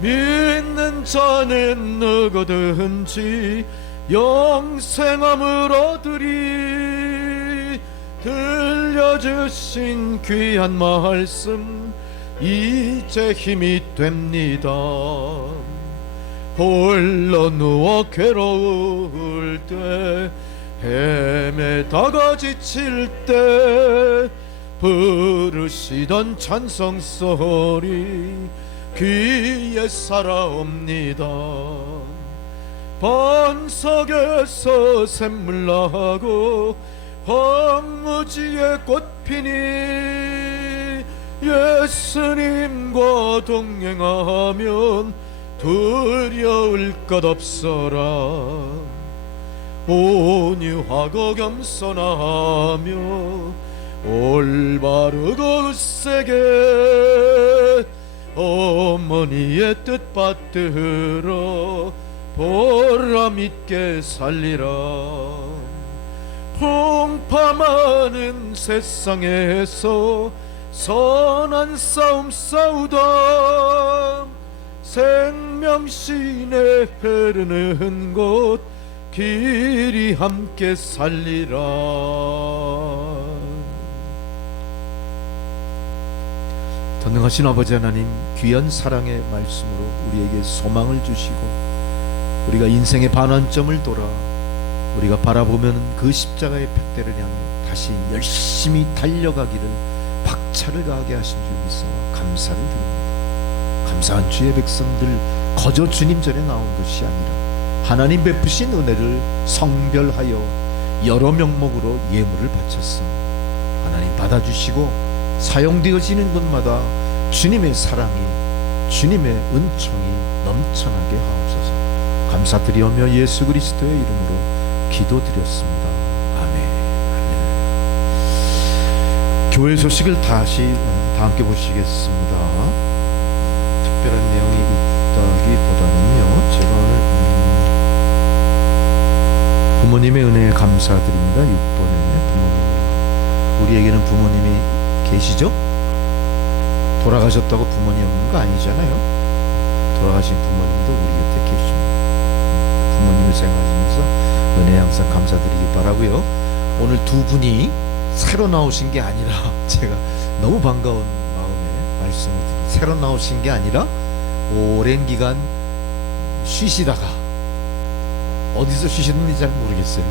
믿는 자는 누구든지 영생함을 얻으리. 들려주신 귀한 말씀 이제 힘이 됩니다. 홀로 누워 괴로울 때, 헤매다가 지칠 때 부르시던 찬송 소리 귀에 살아옵니다. 반석에서 샘물 나고 황무지에 꽃 피니 예수님과 동행하면 두려울 것 없어라. 온유하고 겸손하며 올바르고 으세게 어머니의 뜻 받들어 보람있게 살리라. 풍파많은 세상에서 선한 싸움 싸우다 생명신에 흐르는 곳 길이 함께 살리라. 전능하신 아버지 하나님, 귀한 사랑의 말씀으로 우리에게 소망을 주시고, 우리가 인생의 반환점을 돌아 우리가 바라보면 그 십자가의 푯대를 향해 다시 열심히 달려가기를 박차를 가하게 하신 줄 믿어 감사를 드립니다. 감사한 주의 백성들, 거저 주님 전에 나온 것이 아니라 하나님 베푸신 은혜를 성별하여 여러 명목으로 예물을 바쳤음. 하나님 받아주시고 사용되어지는 곳마다 주님의 사랑이, 주님의 은총이 넘쳐나게 하옵소서. 감사드리오며 예수 그리스도의 이름으로 기도드렸습니다. 아멘. 할렐루야. 교회 소식을 다시 다 함께 보시겠습니다. 특별한 내용이 있다기보다는요, 제가 오늘 부모님의 은혜에 감사드립니다. 6번에 부모님, 우리에게는 부모님이 계시죠? 돌아가셨다고 부모님 없는 거 아니잖아요. 돌아가신 부모님도 우리 곁에 계십니다. 부모님을 생각하시면서 은혜 항상 감사드리기 바라고요. 오늘 두 분이 새로 나오신 게 아니라, 제가 너무 반가운 마음에 말씀을 드립니다. 새로 나오신 게 아니라 오랜 기간 쉬시다가, 어디서 쉬셨는지 잘 모르겠어요.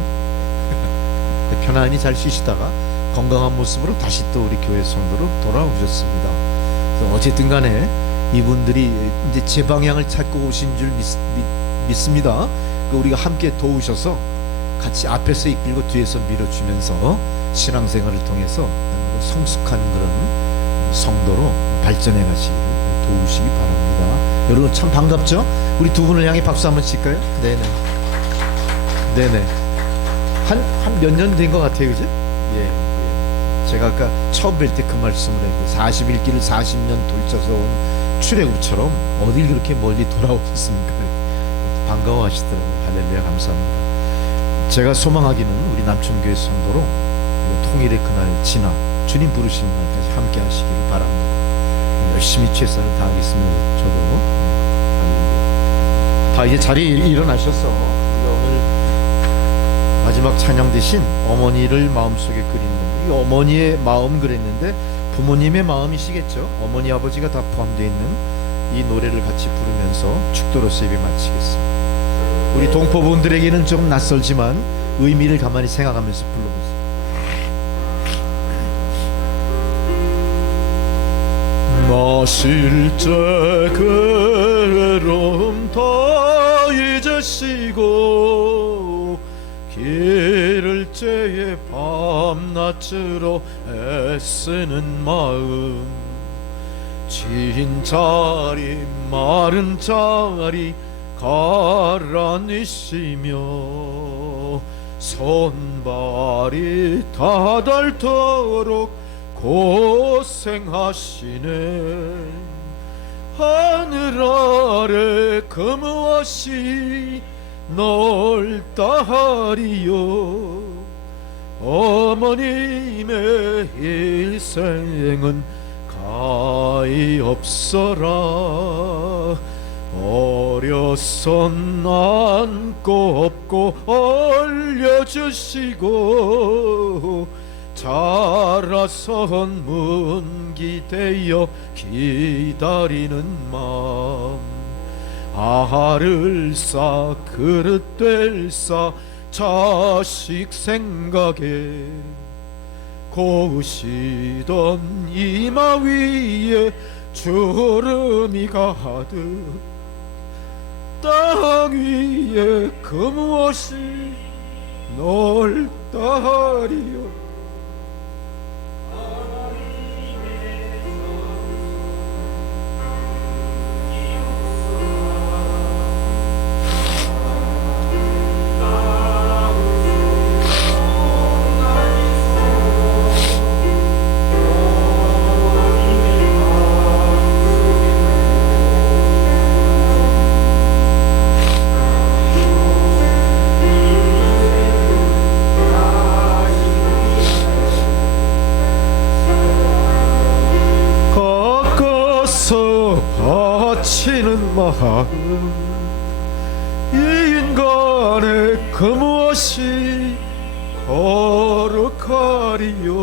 편안히 잘 쉬시다가 건강한 모습으로 다시 또 우리 교회 성도로 돌아오셨습니다. 그래서 어쨌든 간에 이분들이 이제 제 방향을 찾고 오신 줄 믿습니다. 우리가 함께 도우셔서 같이 앞에서 이끌고 뒤에서 밀어주면서 신앙생활을 통해서 성숙한 그런 성도로 발전해 가시기를 도우시기 바랍니다. 여러분 참 반갑죠? 우리 두 분을 향해 박수 한번 칠까요? 네네. 네네. 한 몇 년 된 것 같아요, 그죠? 예. 제가 아까 처음 뵐 때 그 말씀을 했는데 41길을 40년 돌쳐서 온 출애굽처럼 어딜 그렇게 멀리 돌아오셨습니까? 반가워하시더라고요. 할렐루야, 감사합니다. 제가 소망하기는 우리 남천교회 성도로 통일의 그날 지나 주님 부르시는 날까지 함께 하시기를 바랍니다. 열심히 최선을 다하겠습니다. 저도. 다 이제 자리에 일어나셔서 우리가 오늘 마지막 찬양 대신 어머니를 마음속에 그리는 겁니다. 이 어머니의 마음 그랬는데 부모님의 마음이시겠죠. 어머니 아버지가 다 포함되어 있는 이 노래를 같이 부르면서 축도로서 예배 마치겠습니다. 우리 동포분들에게는 좀 낯설지만 의미를 가만히 생각하면서 불러보세요. 마실 때 괴로움 다 번째의 밤낮으로 애쓰는 마음, 진 자리 마른 자리 가라니시며 손발이 다 닳도록 고생하시네. 하늘 아래 그 무엇이 넓다 하리요. 어머님의 일생은 가히 없어라. 어려선 안고 업고 올려주시고 자라선 문기되어 기다리는 마음, 알을 싸 그릇 될 싸 자식 생각에 고우시던 이마 위에 주름이 가득, 땅 위에 그 무엇이 넓다 하리요. 바치는 마음, 이 인간의 그 무엇이 거룩하리요.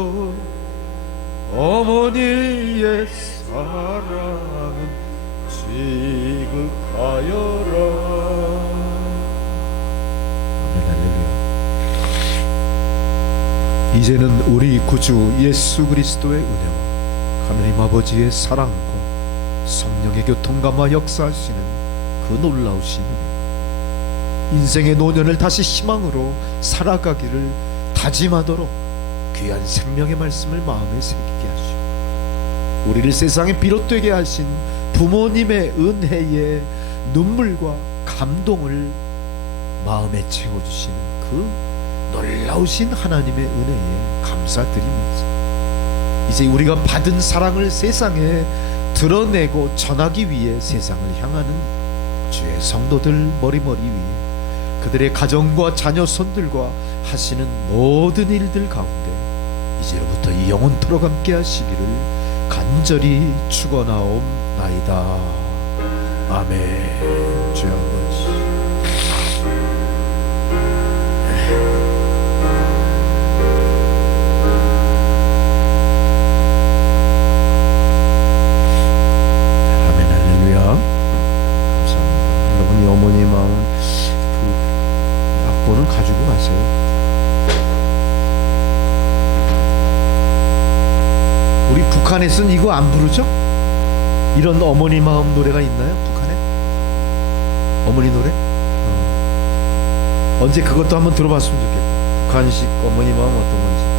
어머니의 사랑은 지극하여라. 할렐루야. 이제는 우리 구주 예수 그리스도의 은혜와 하느님 아버지의 사랑과 성령의 교통감화 역사하시는 그 놀라우신 은혜, 인생의 노년을 다시 희망으로 살아가기를 다짐하도록 귀한 생명의 말씀을 마음에 새기게 하시고, 우리를 세상에 비롯되게 하신 부모님의 은혜의 눈물과 감동을 마음에 채워주시는 그 놀라우신 하나님의 은혜에 감사드리면서, 이제 우리가 받은 사랑을 세상에 드러내고 전하기 위해 세상을 향하는 주의 성도들 머리머리 위에 그들의 가정과 자녀 손들과 하시는 모든 일들 가운데 이제부터 영원토록 함께 하시기를 간절히 축원하옵나이다. 아멘. 주여 아버지, 어머니 마음 그 악보를 가지고 가세요. 우리 북한에서는 이거 안 부르죠? 이런 어머니 마음 노래가 있나요? 북한에? 어머니 노래? 언제 그것도 한번 들어봤으면 좋겠다. 북한식 어머니 마음 어떤 건지.